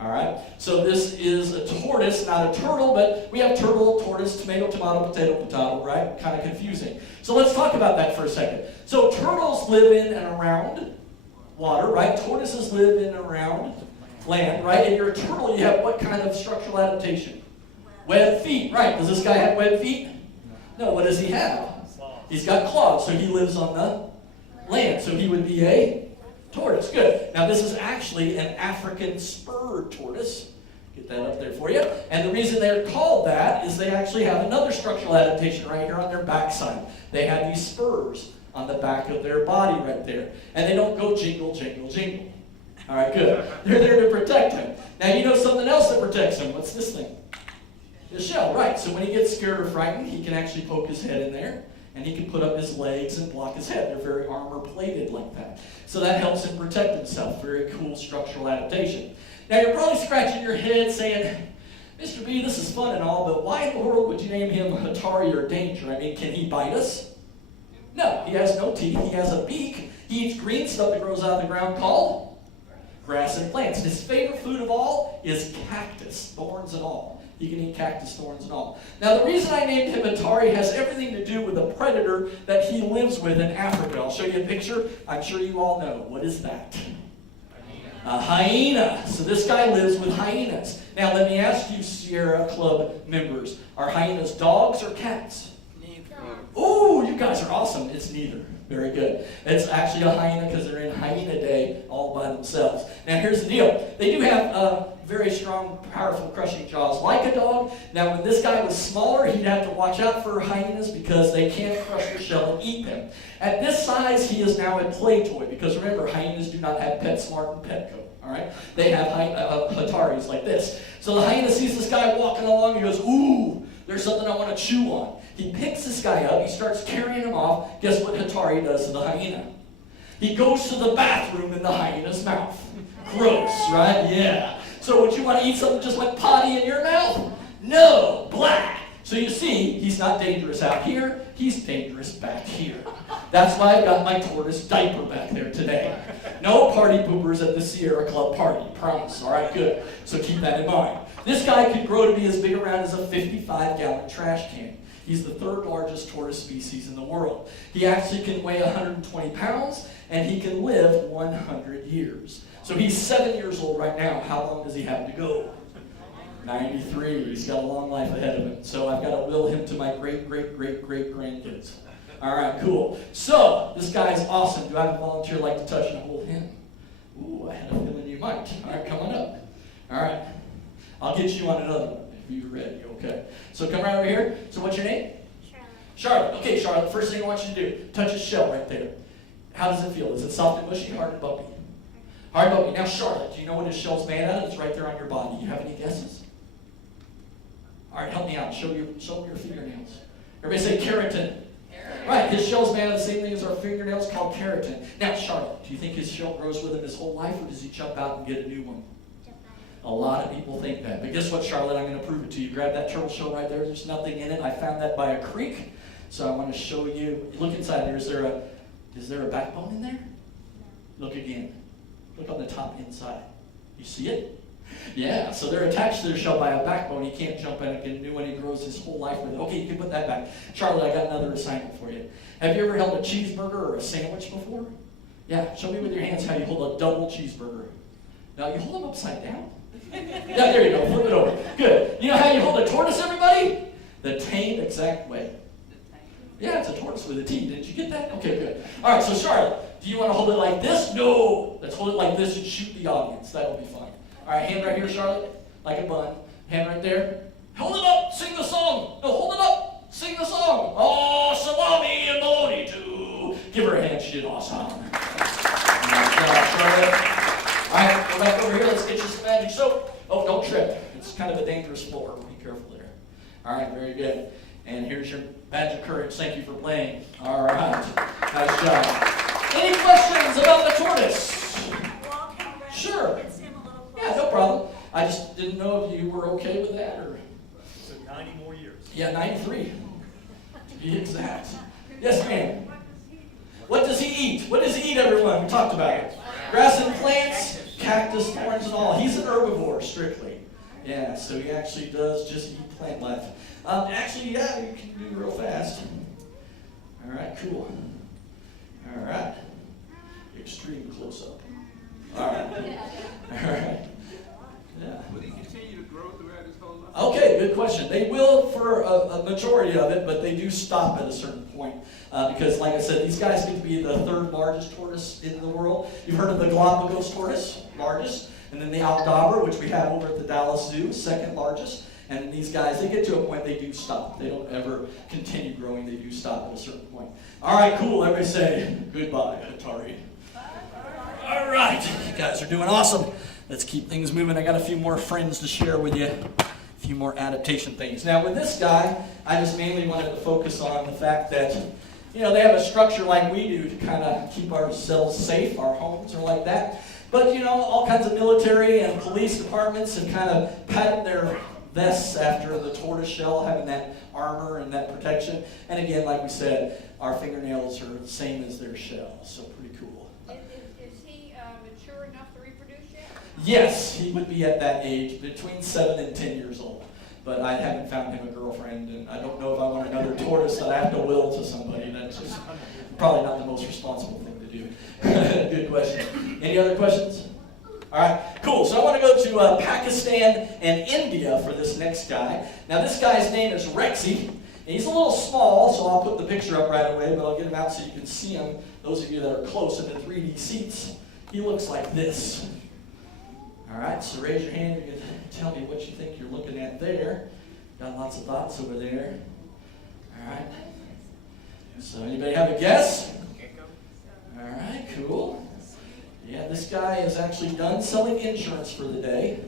All right? So this is a tortoise, not a turtle, but we have turtle, tortoise, tomato, tomato, potato, potato, right? Kind of confusing. So let's talk about that for a second. So turtles live in and around water, right? Tortoises live in and around land, right? And you're a turtle, you have what kind of structural adaptation? Webbed feet, right? Does this guy have webbed feet? No, what does he have? He's got claws, so he lives on the land. So he would be a tortoise. Good. Now this is actually an African spurred tortoise. Get that up there for you. And the reason they're called that is they actually have another structural adaptation right here on their backside. They have these spurs on the back of their body right there. And they don't go jingle, jingle, jingle. All right, good. They're there to protect him. Now you know something else that protects him. What's this thing? The shell, right. So when he gets scared or frightened, he can actually poke his head in there. And he can put up his legs and block his head. They're very armor-plated like that. So that helps him protect himself. Very cool structural adaptation. Now, you're probably scratching your head saying, Mr. B, this is fun and all, but why in the world would you name him Hatari or Danger? I mean, can he bite us? No, he has no teeth. He has a beak. He eats green stuff that grows out of the ground called grass and plants. His favorite food of all is cactus, thorns and all. He can eat cactus, thorns, and all. Now, the reason I named him Hatari has everything to do with a predator that he lives with in Africa. I'll show you a picture. I'm sure you all know. What is that? A hyena. So this guy lives with hyenas. Now, let me ask you, Sierra Club members, are hyenas dogs or cats? Neither. Oh, you guys are awesome. It's neither. Very good. It's actually a hyena because they're in Hyena Day all by themselves. Now, here's the deal. They do have very strong, powerful, crushing jaws like a dog. Now, when this guy was smaller, he'd have to watch out for hyenas because they can crush your shell and eat them. At this size, he is now a play toy because remember, hyenas do not have PetSmart and Petco. All right? They have Hataris like this. So the hyena sees this guy walking along and goes, ooh, there's something I want to chew on. He picks this guy up, he starts carrying him off. Guess what Hatari does to the hyena? He goes to the bathroom in the hyena's mouth. Gross, right? Yeah. So would you want to eat something that just went potty in your mouth? No, black. So you see, he's not dangerous out here, he's dangerous back here. That's why I've got my tortoise diaper back there today. No party poopers at the Sierra Club party, promise. All right, good. So keep that in mind. This guy could grow to be as big around as a 55-gallon trash can. He's the third largest tortoise species in the world. He actually can weigh 120 pounds, and he can live 100 years. So he's 7 years old right now. How long does he have to go? 93. He's got a long life ahead of him. So I've got to will him to my great-great-great-great-grandkids. All right, cool. So this guy's awesome. Do I have a volunteer like to touch and hold him? Ooh, I had a feeling you might. All right, coming up. All right. I'll get you on another one if you're ready, okay? So come right over here. So what's your name? Charlotte. Okay, Charlotte, first thing I want you to do, touch his shell right there. How does it feel? Is it soft and mushy, hard and bumpy? Hard and bumpy. Now, Charlotte, do you know what his shell's made out of? It's right there on your body. Do you have any guesses? All right, help me out. Show me your fingernails. Everybody say keratin. Right, his shell's made out of the same thing as our fingernails, called keratin. Now, Charlotte, do you think his shell grows with him his whole life, or does he jump out and get a new one? A lot of people think that. But guess what, Charlotte? I'm going to prove it to you. Grab that turtle shell right there. There's nothing in it. I found that by a creek. So I want to show you. Look inside there. Is there a backbone in there? Look again. Look on the top inside. You see it? Yeah, so they're attached to their shell by a backbone. He can't jump in and get a new one. He grows his whole life with it. Okay, you can put that back. Charlotte, I got another assignment for you. Have you ever held a cheeseburger or a sandwich before? Yeah, show me with your hands how you hold a double cheeseburger. Now, you hold them upside down. Yeah, there you go. Flip it over. Good. You know how you hold a tortoise, everybody? The tame exact way. Yeah, it's a tortoise with a T. Did you get that? Okay, good. All right, so Charlotte, do you want to hold it like this? No. Let's hold it like this and shoot the audience. That'll be fine. All right, hand right here, Charlotte, like a bun. Hand right there. Hold it up. Sing the song. No, hold it up. Sing the song. Oh, salami and bologna too. Give her a hand. She did awesome. Good job, Charlotte. All right, go back over here. Let's get you some magic soap. Oh, don't trip. It's kind of a dangerous floor. Be careful there. All right, very good. And here's your badge of courage. Thank you for playing. All right. Nice job. Any questions about the tortoise? Sure. Yeah, no problem. I just didn't know if you were okay with that or. So 90 more years. Yeah, 93. To be exact. Yes, ma'am. What does he eat? What does he eat, everyone? We talked about it. Grass and plants, cactus, thorns, and all. He's an herbivore, strictly. Yeah, so he actually does just eat plant life. Actually, yeah, you can do real fast. All right, cool. All right. Extreme close-up. All right. All right. Yeah. Will he continue to grow throughout his whole life? Okay, good question. They will for a majority of it, but they do stop at a certain point. Because, like I said, these guys get to be the third largest tortoise in the world. You've heard of the Galapagos tortoise, largest. And then the Aldabra, which we have over at the Dallas Zoo, second largest. And these guys, they get to a point they do stop. They don't ever continue growing. They do stop at a certain point. All right, cool. Everybody say goodbye, Atari. All right. You guys are doing awesome. Let's keep things moving. I got a few more friends to share with you. A few more adaptation things. Now, with this guy, I just mainly wanted to focus on the fact that, you know, they have a structure like we do to kind of keep ourselves safe. Our homes are like that. But, you know, all kinds of military and police departments have kind of patterned their vests after the tortoise shell, having that armor and that protection. And again, like we said, our fingernails are the same as their shell, so pretty cool. Is he mature enough to reproduce yet? Yes, he would be at that age, between 7 and 10 years old. But I haven't found him a girlfriend, and I don't know if I want another tortoise that I have to will to somebody. That's just probably not the most responsible thing to do. Good question. Any other questions? All right, cool. So I want to go to Pakistan and India for this next guy. Now, this guy's name is Rexy. And he's a little small, so I'll put the picture up right away, but I'll get him out so you can see him. Those of you that are close in the 3D seats, he looks like this. All right, so raise your hand. You can tell me what you think you're looking at there. Got lots of thoughts over there. All right. So anybody have a guess? All right, cool. Yeah, this guy is actually done selling insurance for the day.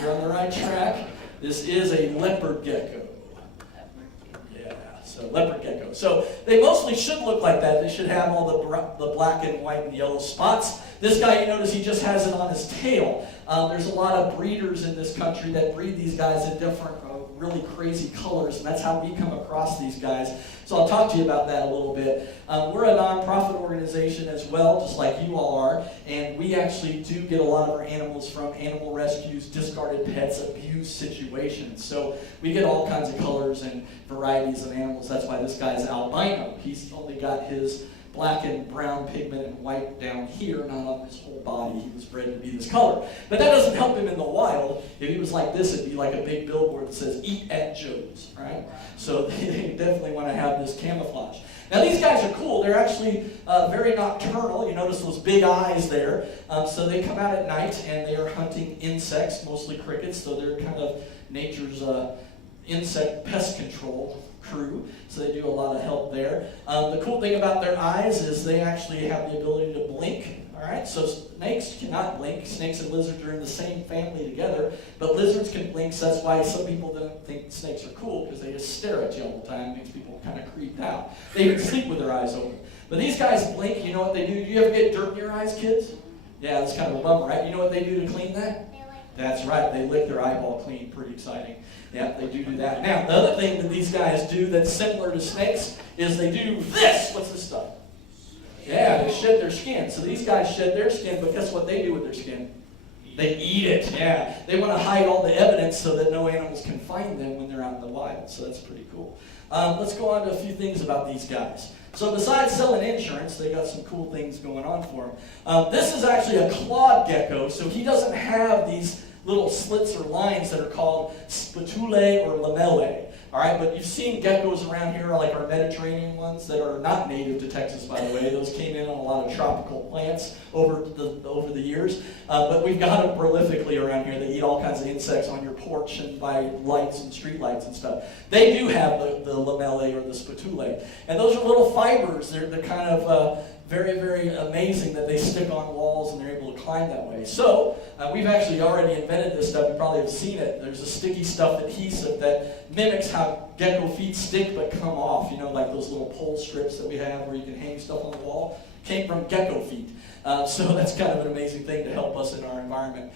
You're on the right track. This is a leopard gecko. Yeah, so leopard gecko. So they mostly should look like that. They should have all the black and white and yellow spots. This guy, you notice he just has it on his tail. There's a lot of breeders in this country that breed these guys in different really crazy colors, and that's how we come across these guys. So I'll talk to you about that a little bit. We're a nonprofit organization as well, just like you all are, and we actually do get a lot of our animals from animal rescues, discarded pets, abuse situations. So we get all kinds of colors and varieties of animals. That's why this guy's albino. He's only got his black and brown pigment and white down here, not on his whole body. He was bred to be this color. But that doesn't help him in the wild. If he was like this, it'd be like a big billboard that says, "Eat at Joe's," right? So they definitely want to have this camouflage. Now these guys are cool. They're actually very nocturnal. You notice those big eyes there. So they come out at night and they are hunting insects, mostly crickets. So they're kind of nature's insect pest control crew. So they do a lot of help there. The cool thing about their eyes is they actually have the ability to blink. All right, so snakes cannot blink. Snakes and lizards are in the same family together, but lizards can blink, so that's why some people don't think snakes are cool, because they just stare at you all the time. It makes people kind of creeped out. They even sleep with their eyes open. But these guys blink. You know what they do? Do you ever get dirt in your eyes, kids? Yeah, that's kind of a bummer, right? You know what they do to clean that? That's right, they lick their eyeball clean. Pretty exciting. Yeah, they do that. Now, the other thing that these guys do that's similar to snakes is they do this. What's this stuff? Yeah, they shed their skin. So these guys shed their skin, but guess what they do with their skin? They eat it, yeah. They want to hide all the evidence so that no animals can find them when they're out in the wild. So that's pretty cool. Let's go on to a few things about these guys. So besides selling insurance, they got some cool things going on for them. This is actually a clawed gecko, so he doesn't have these little slits or lines that are called spatulae or lamellae. All right, but you've seen geckos around here, like our Mediterranean ones that are not native to Texas, by the way. Those came in on a lot of tropical plants over the years. But we've got them prolifically around here. They eat all kinds of insects on your porch and by lights and street lights and stuff. They do have the lamellae or the spatulae. And those are little fibers. They're kind of very, very amazing that they stick on walls and they're able to climb that way. So, we've actually already invented this stuff. You probably have seen it. There's a sticky stuff adhesive that mimics how gecko feet stick but come off. You know, like those little pole strips that we have where you can hang stuff on the wall. Came from gecko feet. So that's kind of an amazing thing to help us in our environment.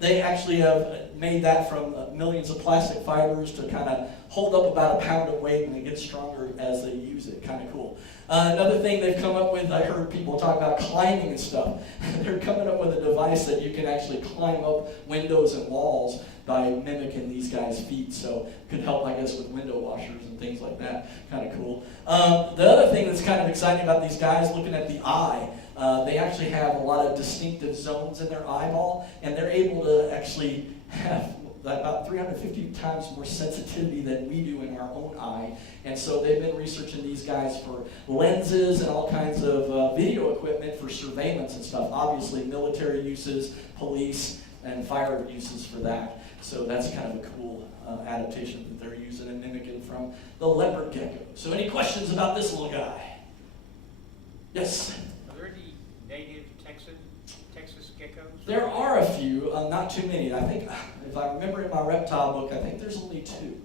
They actually have made that from millions of plastic fibers to kind of hold up about a pound of weight, and it gets stronger as they use it. Kind of cool. Another thing they've come up with, I heard people talk about climbing and stuff. They're coming up with a device that you can actually climb up windows and walls by mimicking these guys' feet. So it could help, I guess, with window washers and things like that. Kind of cool. The other thing that's kind of exciting about these guys, looking at the eye, they actually have a lot of distinctive zones in their eyeball, and they're able to actually have about 350 times more sensitivity than we do in our own eye. And so they've been researching these guys for lenses and all kinds of video equipment for surveillance and stuff. Obviously, military uses, police, and fire uses for that. So that's kind of a cool adaptation that they're using and mimicking from the leopard gecko. So any questions about this little guy? Yes? Are there any native Texas geckos? There are a few, not too many. I think, if I remember in my reptile book, I think there's only 2.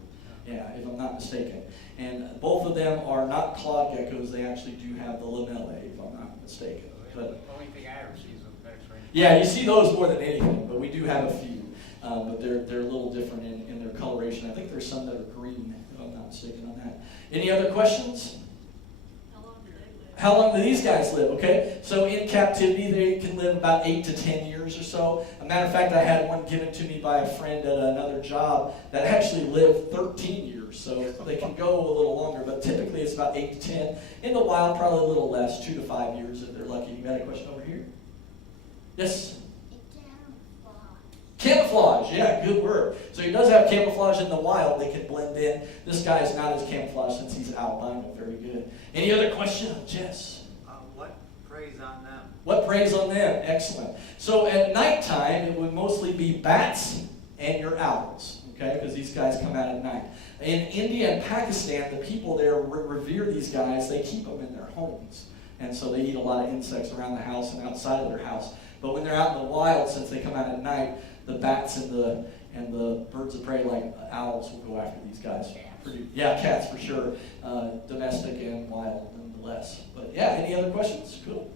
Yeah, if I'm not mistaken. And both of them are not clawed geckos. They actually do have the lamellae, if I'm not mistaken. But the only thing I ever see is a Mediterranean. yeah, you see those more than anything, but we do have a few. But they're a little different in their coloration. I think there's some that are green, if I'm not mistaken on that. Any other questions? How long do these guys live? Okay, so in captivity, they can live about 8 to 10 years or so. As a matter of fact, I had one given to me by a friend at another job that actually lived 13 years. So they can go a little longer, but typically it's about 8 to 10. In the wild, probably a little less, 2 to 5 years if they're lucky. You got a question over here? Yes? Camouflage, yeah, good word. So he does have camouflage in the wild. They can blend in. This guy is not as camouflaged since he's albino. Very good. Any other question? Jess? What preys on them? What preys on them? Excellent. So at nighttime, it would mostly be bats and your owls, okay, because these guys come out at night. In India and Pakistan, the people there revere these guys. They keep them in their homes. And so they eat a lot of insects around the house and outside of their house. But when they're out in the wild, since they come out at night, the bats and the birds of prey like owls will go after these guys. Yeah, cats for sure. Domestic and wild nonetheless. But yeah, any other questions? Cool.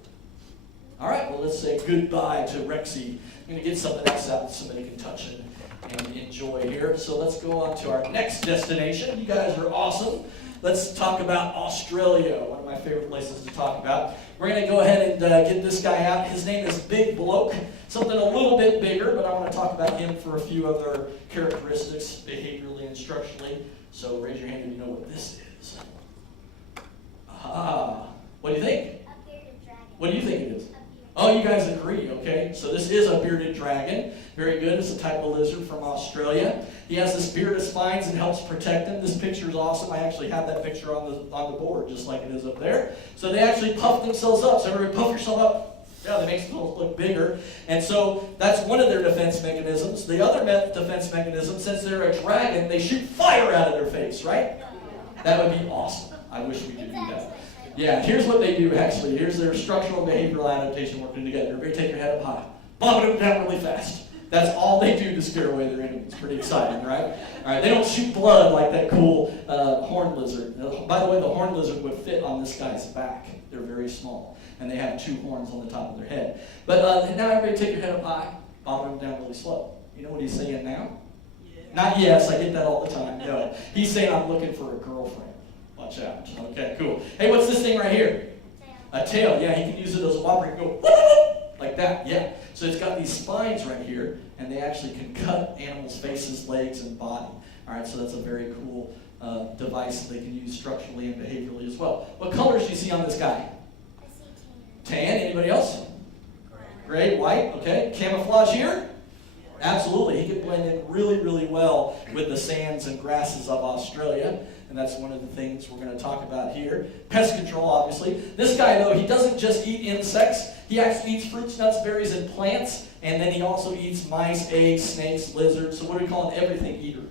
All right, well, let's say goodbye to Rexy. I'm going to get something else out that somebody can touch and enjoy here. So let's go on to our next destination. You guys are awesome. Let's talk about Australia, one of my favorite places to talk about. We're going to go ahead and get this guy out. His name is Big Bloke, something a little bit bigger, but I want to talk about him for a few other characteristics, behaviorally and structurally. So raise your hand if you know what this is. Ah, What do you think? A bearded dragon. What do you think it is? A beard. Oh, you guys agree, okay? So this is a bearded dragon. Very good. It's a type of lizard from Australia. He has this beard of spines and helps protect him. This picture is awesome. I actually have that picture on the board, just like it is up there. So they actually puff themselves up. So everybody puff yourself up. Yeah, that makes themselves look bigger. And so that's one of their defense mechanisms. The other defense mechanism, since they're a dragon, they shoot fire out of their face, right? That would be awesome. I wish we could do that. Yeah, here's what they do actually. Here's their structural and behavioral adaptation working together. Everybody take your head up high. Vomit them down really fast. That's all they do to scare away their enemies. Pretty exciting, right? All right, they don't shoot blood like that cool horned lizard. By the way, the horned lizard would fit on this guy's back. They're very small, and they have 2 horns on the top of their head. But now everybody take your head up high. Vomit them down really slow. You know what he's saying now? Yeah. Not yes, I get that all the time. No, he's saying I'm looking for a girlfriend. Watch out. Okay, cool. Hey, what's this thing right here? A tail. Yeah, he can use it as a whopper. He can go like that. Yeah. So it's got these spines right here, and they actually can cut animals' faces, legs, and body. All right, so that's a very cool device that they can use structurally and behaviorally as well. What colors do you see on this guy? I see Tan. Anybody else? Gray, white. Okay. Camouflage here? Absolutely. He can blend in really, really well with the sands and grasses of Australia. And that's one of the things we're going to talk about here. Pest control, obviously. This guy, though, he doesn't just eat insects. He actually eats fruits, nuts, berries, and plants. And then he also eats mice, eggs, snakes, lizards. So what do we call an everything eater?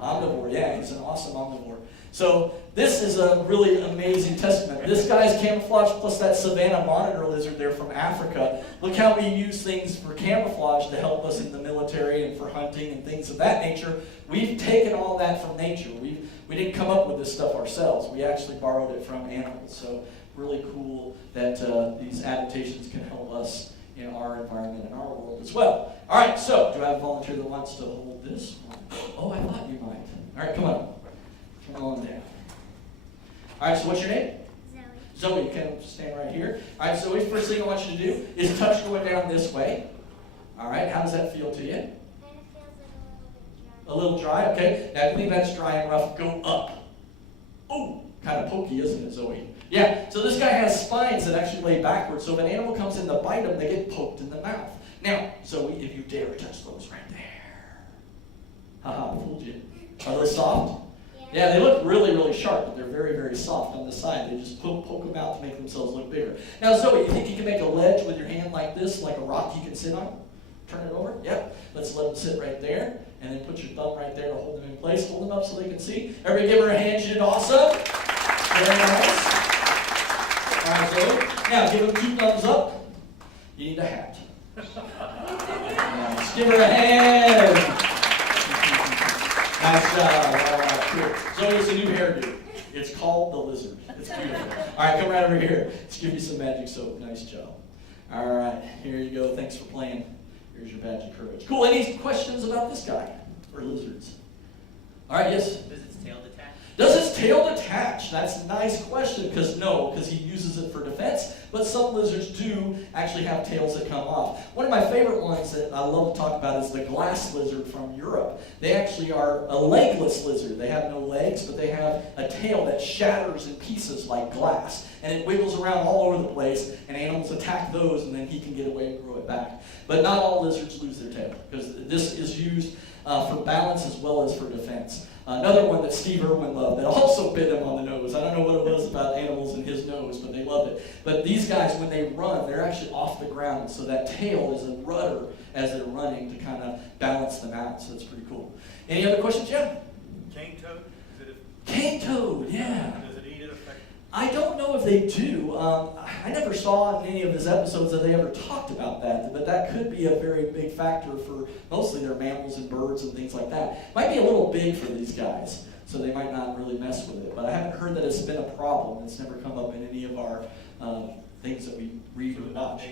Omnivore. Yeah, he's an awesome omnivore. So this is a really amazing testament. This guy's camouflage plus that savanna monitor lizard there from Africa. Look how we use things for camouflage to help us in the military and for hunting and things of that nature. We've taken all that from nature. We didn't come up with this stuff ourselves. We actually borrowed it from animals. So really cool that these adaptations can help us in our environment and our world as well. All right, so do I have a volunteer that wants to hold this? Oh, I thought you might. All right, come on. Come on down. All right, so what's your name? Zoe. Zoe, you can stand right here. All right, Zoe, first thing I want you to do is touch going down this way. All right, how does that feel to you? Kind of feels like A little dry, okay. Now, I think that's dry and rough. Go up. Oh, kind of pokey, isn't it, Zoe? Yeah, so this guy has spines that actually lay backwards, so if an animal comes in to bite them, they get poked in the mouth. Now, Zoe, if you dare touch those right there. Haha, fooled you. Are those soft? Yeah, they look really, really sharp, but they're very, very soft on the side. They just poke them out to make themselves look bigger. Now, Zoe, you think you can make a ledge with your hand like this, like a rock you can sit on? Turn it over? Yep. Let's let them sit right there, and then put your thumb right there to hold them in place. Hold them up so they can see. Everybody give her a hand. She did awesome. Very nice. All right, Zoe. Now, give them 2 thumbs up. You need a hat. Nice. Give her a hand. Nice job. All right, cool. Zoe, it's a new hairdo. It's called the lizard. It's beautiful. All right, come right over here. Let's give you some magic soap. Nice job. All right, here you go. Thanks for playing. Here's your badge of courage. Cool. Any questions about this guy or lizards? All right, yes? Does its tail detach? Does its tail detach? That's a nice question because he uses it for defense, but some lizards do actually have tails that come off. One of my favorite ones that I love to talk about is the glass lizard from Europe. They actually are a legless lizard. They have no legs, but they have a tail that shatters in pieces like glass, and it wiggles around all over the place, and animals attack those, and then he can get away and grow it back. But not all lizards lose their tail because this is used for balance as well as for defense. Another one that Steve Irwin loved that also bit him on the nose. I don't know what it was about animals in his nose, but they loved it. But these guys, when they run, they're actually off the ground. So that tail is a rudder as they're running to kind of balance them out. So that's pretty cool. Any other questions, Jeff? Cane toad? Cane toad, yeah. Does it eat it effectively? I don't know if they do. I never saw in any of his episodes that they ever talked about that, but that could be a very big factor for mostly their mammals and birds and things like that. Might be a little big for these guys, so they might not really mess with it. But I haven't heard that it's been a problem. It's never come up in any of our things that we read or watch.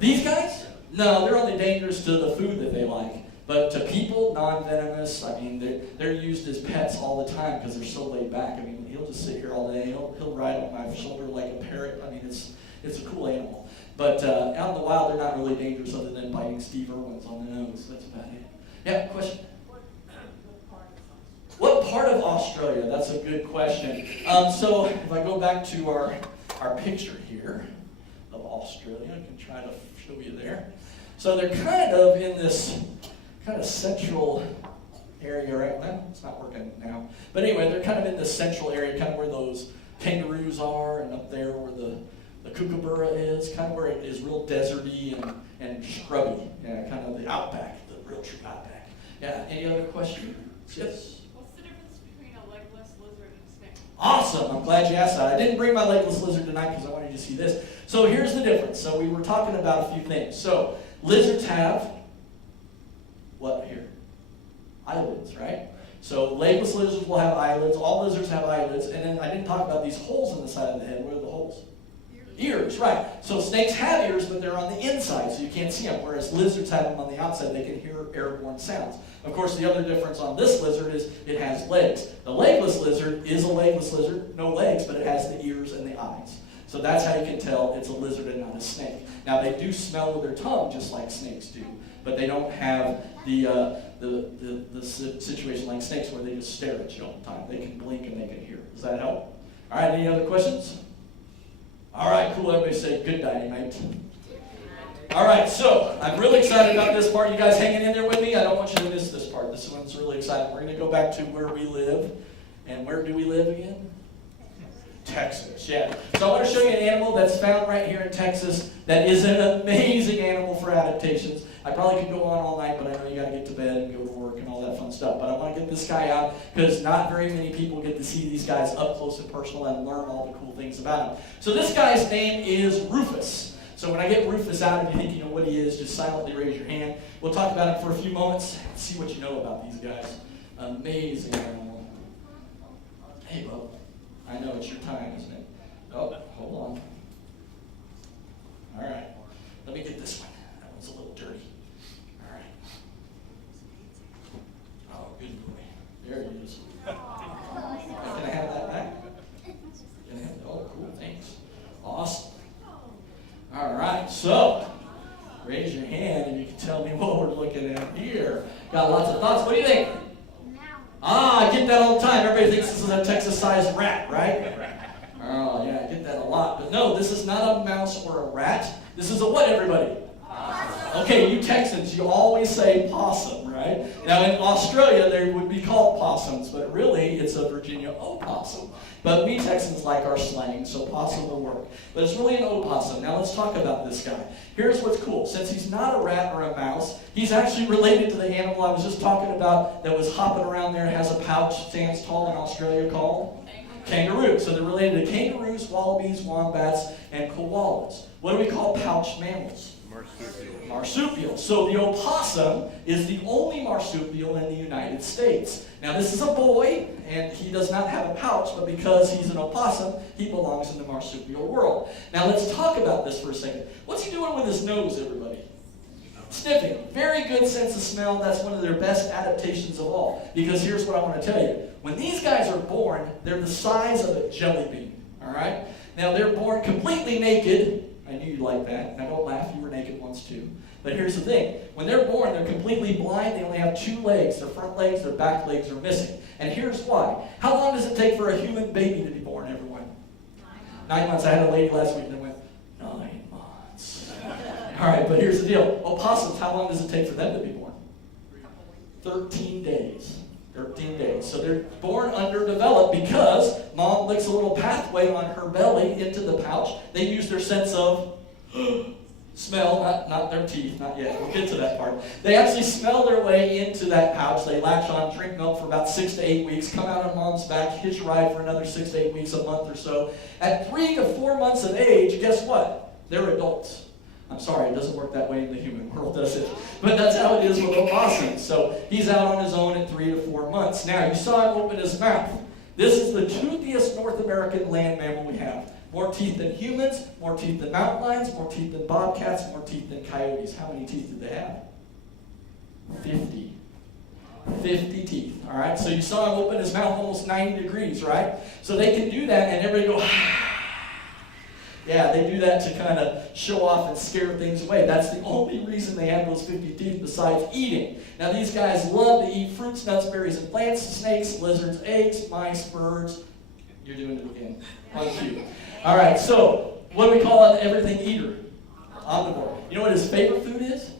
These guys? No, they're only dangerous to the food that they like. But to people, non-venomous, I mean, they're used as pets all the time because they're so laid back. I mean, he'll just sit here all day. He'll ride on my shoulder like a parrot. I mean, it's a cool animal. But out in the wild, they're not really dangerous other than biting Steve Irwin's on the nose. That's about it. Yeah, question? What part of Australia? That's a good question. So if I go back to our our picture here of Australia. I can try to show you there. So they're kind of in this kind of central area right now. It's not working now. But anyway, they're kind of in this central area, kind of where those kangaroos are, and up there where the kookaburra is, kind of where it is real deserty and scrubby. Yeah, kind of the outback, the real true outback. Yeah, any other questions? Yes? What's the difference between a legless lizard and a snake? Awesome, I'm glad you asked that. I didn't bring my legless lizard tonight because I wanted you to see this. So here's the difference. So we were talking about a few things. So lizards have, what here? Eyelids, right? So legless lizards will have eyelids. All lizards have eyelids. And then I didn't talk about these holes in the side of the head. What are the holes? Ears, right. So snakes have ears, but they're on the inside, so you can't see them, whereas lizards have them on the outside. They can hear airborne sounds. Of course, the other difference on this lizard is it has legs. The legless lizard is a legless lizard, no legs, but it has the ears and the eyes. So that's how you can tell it's a lizard and not a snake. Now, they do smell with their tongue just like snakes do, but they don't have the situation like snakes where they just stare at you all the time. They can blink and they can hear. Does that help? All right, any other questions? All right, cool. Everybody say good dynamite. All right, so I'm really excited about this part. You guys hanging in there with me? I don't want you to miss this part. This one's really exciting. We're going to go back to where we live. And where do we live again? Texas, yeah. So I want to show you an animal that's found right here in Texas that is an amazing animal for adaptations. I probably could go on all night, but I know you got to get to bed and go to work and all that fun stuff. But I want to get this guy out because not very many people get to see these guys up close and personal and learn all the cool things about them. So this guy's name is Rufus. So when I get Rufus out, if you think you know what he is, just silently raise your hand. We'll talk about him for a few moments and see what you know about these guys. Amazing animal. Hey, bub. I know it's your time, isn't it? Oh, hold on. All right. Let me get this one. That one's a little dirty. All right. Oh, good boy. There he is. Can I have that back? Can I have that? Oh, cool. Thanks. Awesome. All right. So, raise your hand and you can tell me what we're looking at here. Got lots of thoughts. What do you think? Ah, I get that all the time. Everybody thinks this is a Texas-sized rat, right? Oh, yeah, I get that a lot. But no, this is not a mouse or a rat. This is a what, everybody? Possum. Okay, you Texans, you always say possum, right? Now, in Australia, they would be called possums, but really, it's a Virginia opossum. But we Texans like our slang, so possum will work. But it's really an opossum. Now, let's talk about this guy. Here's what's cool. Since he's not a rat or a mouse, he's actually related to the animal I was just talking about that was hopping around there, has a pouch, stands tall in Australia called kangaroo. So they're related to kangaroos, wallabies, wombats, and koalas. What do we call pouched mammals? Marsupial. Marsupial. So the opossum is the only marsupial in the United States. Now this is a boy, and he does not have a pouch, but because he's an opossum, he belongs in the marsupial world. Now let's talk about this for a second. What's he doing with his nose, everybody? Sniffing. Very good sense of smell. That's one of their best adaptations of all. Because here's what I want to tell you. When these guys are born, they're the size of a jelly bean. All right? Now they're born completely naked. I knew you'd like that. Now don't laugh, you were naked once too. But here's the thing. When they're born, they're completely blind. They only have 2 legs. Their front legs, their back legs are missing. And here's why. How long does it take for a human baby to be born, everyone? 9 months. I had a lady last week that went, 9 months. All right, but here's the deal. Opossums, how long does it take for them to be born? 13 days. 13 days. So they're born underdeveloped because mom licks a little pathway on her belly into the pouch. They use their sense of smell, not their teeth, not yet. We'll get to that part. They actually smell their way into that pouch. They latch on, drink milk for about 6 to 8 weeks, come out on mom's back, hitch a ride for another 6 to 8 weeks, a month or so. At 3 to 4 months of age, guess what? They're adults. I'm sorry, it doesn't work that way in the human world, does it? But that's how it is with opossums. So he's out on his own at 3 to 4 months. Now, you saw him open his mouth. This is the toothiest North American land mammal we have. More teeth than humans, more teeth than mountain lions, more teeth than bobcats, more teeth than coyotes. How many teeth did they have? 50. 50 teeth, all right? So you saw him open his mouth almost 90 degrees, right? So they can do that, and everybody go, yeah, they do that to kind of show off and scare things away. That's the only reason they have those 50 teeth besides eating. Now, these guys love to eat fruits, nuts, berries, and plants, snakes, lizards, eggs, mice, birds, You're doing it again. Thank you. All right, so what do we call an everything eater? Omnivore. You know what his favorite food is?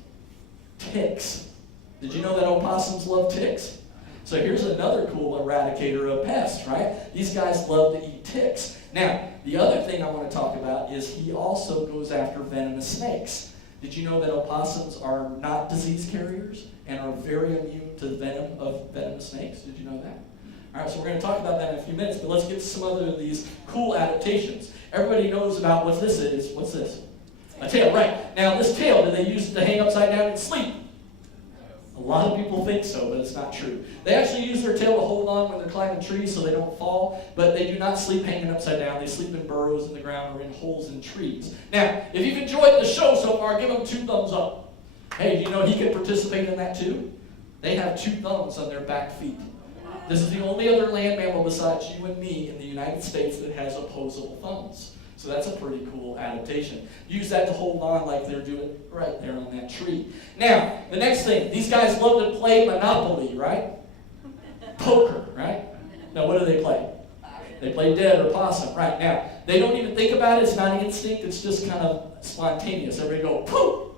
Ticks. Did you know that opossums love ticks? So here's another cool eradicator of pests, right? These guys love to eat ticks. Now, the other thing I want to talk about is he also goes after venomous snakes. Did you know that opossums are not disease carriers and are very immune to the venom of venomous snakes? Did you know that? All right, so we're going to talk about that in a few minutes, but let's get to some other of these cool adaptations. Everybody knows about what this is. What's this? A tail, right. Now, this tail, do they use it to hang upside down and sleep? A lot of people think so, but it's not true. They actually use their tail to hold on when they're climbing trees so they don't fall, but they do not sleep hanging upside down. They sleep in burrows in the ground or in holes in trees. Now, if you've enjoyed the show so far, give them 2 thumbs up. Hey, do you know he can participate in that too? They have 2 thumbs on their back feet. This is the only other land mammal besides you and me in the United States that has opposable thumbs. So that's a pretty cool adaptation. Use that to hold on like they're doing right there on that tree. Now, the next thing, these guys love to play Monopoly, right? Poker, right? Now, what do they play? They play dead or possum, right? Now, they don't even think about it. It's not an instinct. It's just kind of spontaneous. Everybody go, pooh!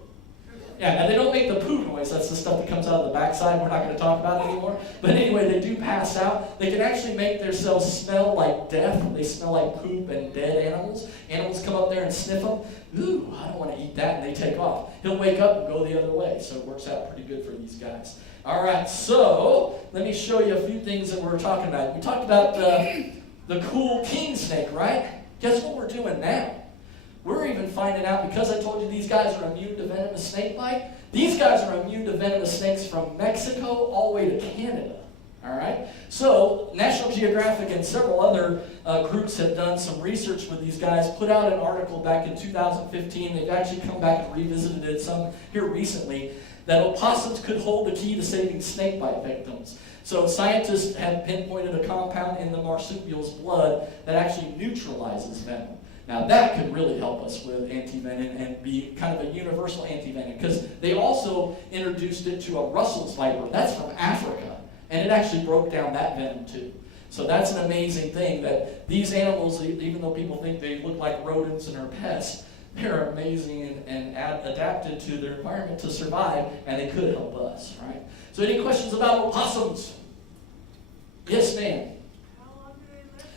Yeah, now they don't make the poo noise. That's the stuff that comes out of the backside. We're not going to talk about it anymore. But anyway, they do pass out. They can actually make themselves smell like death. They smell like poop and dead animals. Animals come up there and sniff them. Ooh, I don't want to eat that, and they take off. He'll wake up and go the other way. So it works out pretty good for these guys. All right, so let me show you a few things that we're talking about. We talked about the cool king snake, right? Guess what we're doing now? We're even finding out, because I told you these guys are immune to venomous snake bite, these guys are immune to venomous snakes from Mexico all the way to Canada. All right? So National Geographic and several other groups have done some research with these guys, put out an article back in 2015. They've actually come back and revisited it some here recently, that opossums could hold the key to saving snake bite victims. So scientists have pinpointed a compound in the marsupial's blood that actually neutralizes venom. Now that could really help us with anti-venom and be kind of a universal anti-venom, because they also introduced it to a Russell's viper. That's from Africa, and it actually broke down that venom too. So that's an amazing thing, that these animals, even though people think they look like rodents and are pests, they're amazing and adapted to their environment to survive, and they could help us, right? So any questions about opossums? Yes, ma'am.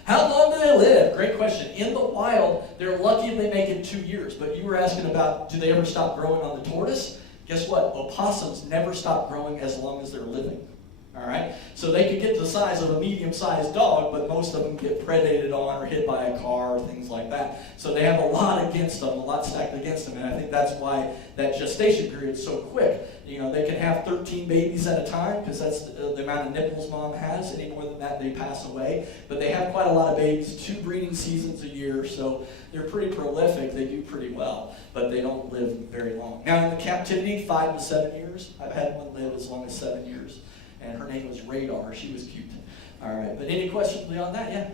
How long do they live? Great question. In the wild, they're lucky if they make it 2 years. But you were asking about, do they ever stop growing on the tortoise? Guess what? Opossums never stop growing as long as they're living. All right? So they could get to the size of a medium-sized dog, but most of them get predated on or hit by a car or things like that. So they have a lot against them, a lot stacked against them, and I think that's why that gestation period is so quick. You know, they can have 13 babies at a time, because that's the amount of nipples mom has. Any more than that, they pass away. But they have quite a lot of babies, 2 breeding seasons a year, so they're pretty prolific. They do pretty well, but they don't live very long. Now, in the captivity, 5 to 7 years. I've had one live as long as 7 years. And her name was Radar. She was cute. All right. But any questions beyond that? Yeah?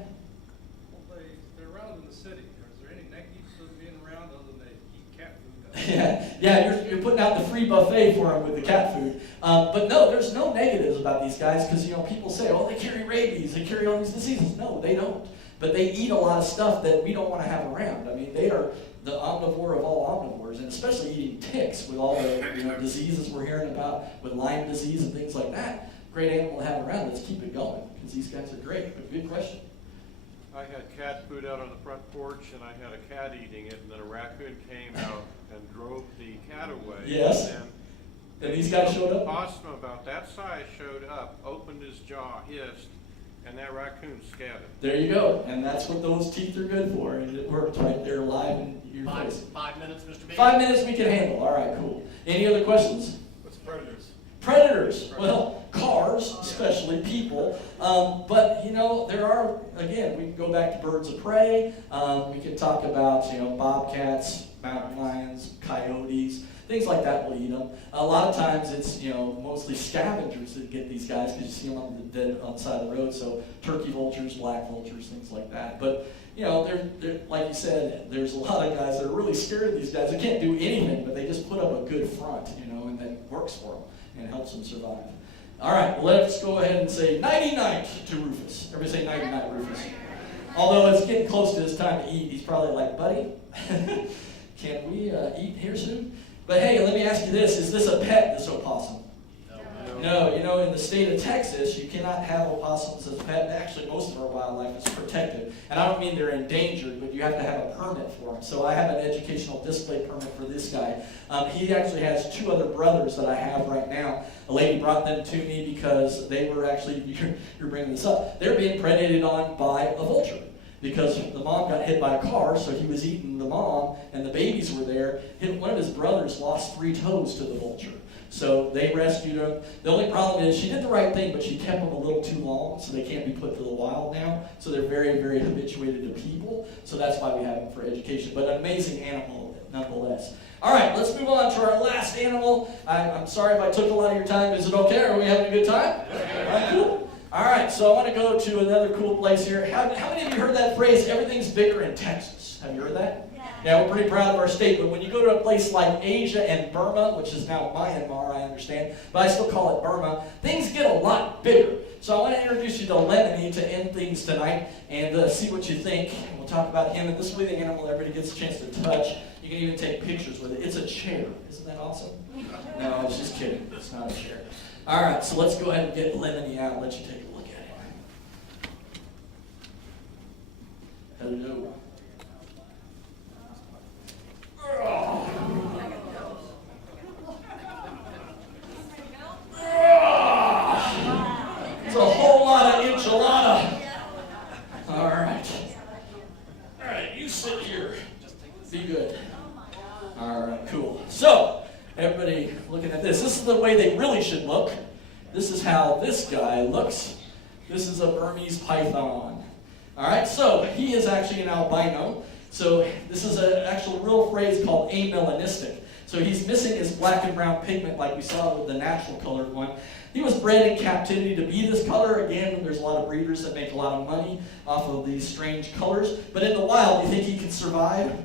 Well, they're around in the city. Is there any negatives of being around other than they eat cat food? Yeah, you're putting out the free buffet for them with the cat food. But no, there's no negatives about these guys, because, you know, people say, oh, they carry rabies, they carry all these diseases. No, they don't. But they eat a lot of stuff that we don't want to have around. I mean, they are the omnivore of all omnivores, and especially eating ticks with all the diseases we're hearing about with Lyme disease and things like that. Great animal to have around. Let's keep it going, because these guys are great. But good question. I had cat food out on the front porch, and I had a cat eating it, and then a raccoon came out and drove the cat away. Yes. And these guys showed up? A possum about that size showed up, opened his jaw, hissed, and that raccoon scattered. There you go. And that's what those teeth are good for. And it worked right there live in your face. 5 minutes, Mr. B. 5 minutes we can handle. All right, cool. Any other questions? What's predators? Predators. Well, cars, especially people. But, you know, there are, again, we can go back to birds of prey. We can talk about, you know, bobcats, mountain lions, coyotes. Things like that will eat them. A lot of times it's, you know, mostly scavengers that get these guys, because you see them on the side of the road. So turkey vultures, black vultures, things like that. But, you know, they're, like you said, there's a lot of guys that are really scared of these guys. They can't do anything, but they just put up a good front, you know, and that works for them and helps them survive. All right, let's go ahead and say nighty-night to Rufus. Everybody say nighty-night, Rufus. Although it's getting close to his time to eat, he's probably like, buddy, can we eat here soon? But hey, let me ask you this. Is this a pet, this opossum? No, you know, in the state of Texas, you cannot have opossums as a pet. Actually, most of our wildlife is protected. And I don't mean they're endangered, but you have to have a permit for them. So I have an educational display permit for this guy. He actually has 2 other brothers that I have right now. A lady brought them to me because they were actually, you're bringing this up, they're being predated on by a vulture. Because the mom got hit by a car, so he was eating the mom, and the babies were there. One of his brothers lost 3 toes to the vulture. So they rescued him. The only problem is she did the right thing, but she kept them a little too long, so they can't be put to the wild now. So they're very, very habituated to people. So that's why we have them for education. But an amazing animal, nonetheless. All right, let's move on to our last animal. I'm sorry if I took a lot of your time. Is it okay? Are we having a good time? All right, cool. All right, so I want to go to another cool place here. How many of you heard that phrase, everything's bigger in Texas? Have you heard that? Yeah, we're pretty proud of our state, but when you go to a place like Asia and Burma, which is now Myanmar, I understand, but I still call it Burma, things get a lot bigger. So I want to introduce you to Lemony to end things tonight and see what you think. And we'll talk about him, and this will be the animal everybody gets a chance to touch. You can even take pictures with it. It's a chair. Isn't that awesome? No, I was just kidding. It's not a chair. All right, so let's go ahead and get Lemony out and let you take a look at him. Hello. It's a whole lot of enchilada. All right. All right, you sit here. Be good. All right, cool. So, everybody looking at this. This is the way they really should look. This is how this guy looks. This is a Burmese python. All right, so he is actually an albino. So this is an actual real phrase called amelanistic. So he's missing his black and brown pigment like we saw with the natural colored one. He was bred in captivity to be this color. Again, there's a lot of breeders that make a lot of money off of these strange colors. But in the wild, do you think he could survive?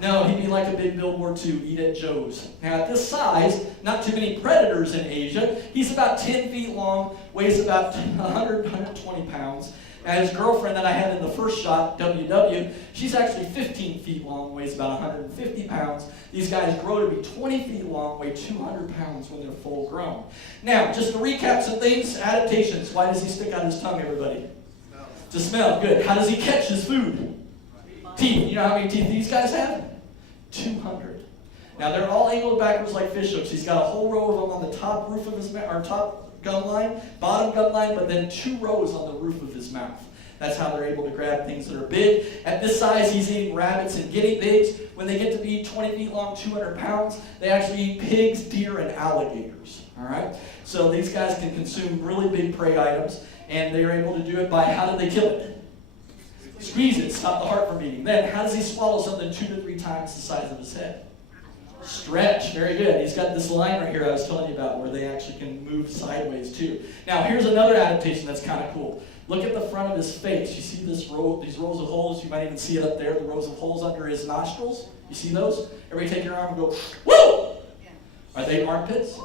No, he'd be like a big World War II, eat at Joe's. Now at this size, not too many predators in Asia. He's about 10 feet long, weighs about 100, 120 pounds. And his girlfriend that I had in the first shot, WW, she's actually 15 feet long, weighs about 150 pounds. These guys grow to be 20 feet long, weigh 200 pounds when they're full grown. Now, just to recap some things, adaptations. Why does he stick out his tongue, everybody? To smell, good. How does he catch his food? Teeth. You know how many teeth these guys have? 200. Now, they're all angled backwards like fish hooks. He's got a whole row of them on the top roof of his mouth, or top gum line, bottom gum line, but then 2 rows on the roof of his mouth. That's how they're able to grab things that are big. At this size, he's eating rabbits and guinea pigs. When they get to be 20 feet long, 200 pounds, they actually eat pigs, deer, and alligators. All right? So these guys can consume really big prey items, and they're able to do it by, how do they kill it? Squeeze it, stop the heart from beating. Then, how does he swallow something 2 to 3 times the size of his head? Stretch, very good. He's got this line right here I was telling you about where they actually can move sideways too. Now here's another adaptation that's kind of cool. Look at the front of his face. You see these rows of holes? You might even see it up there, the rows of holes under his nostrils. You see those? Everybody take your arm and go, woo! Are they armpits?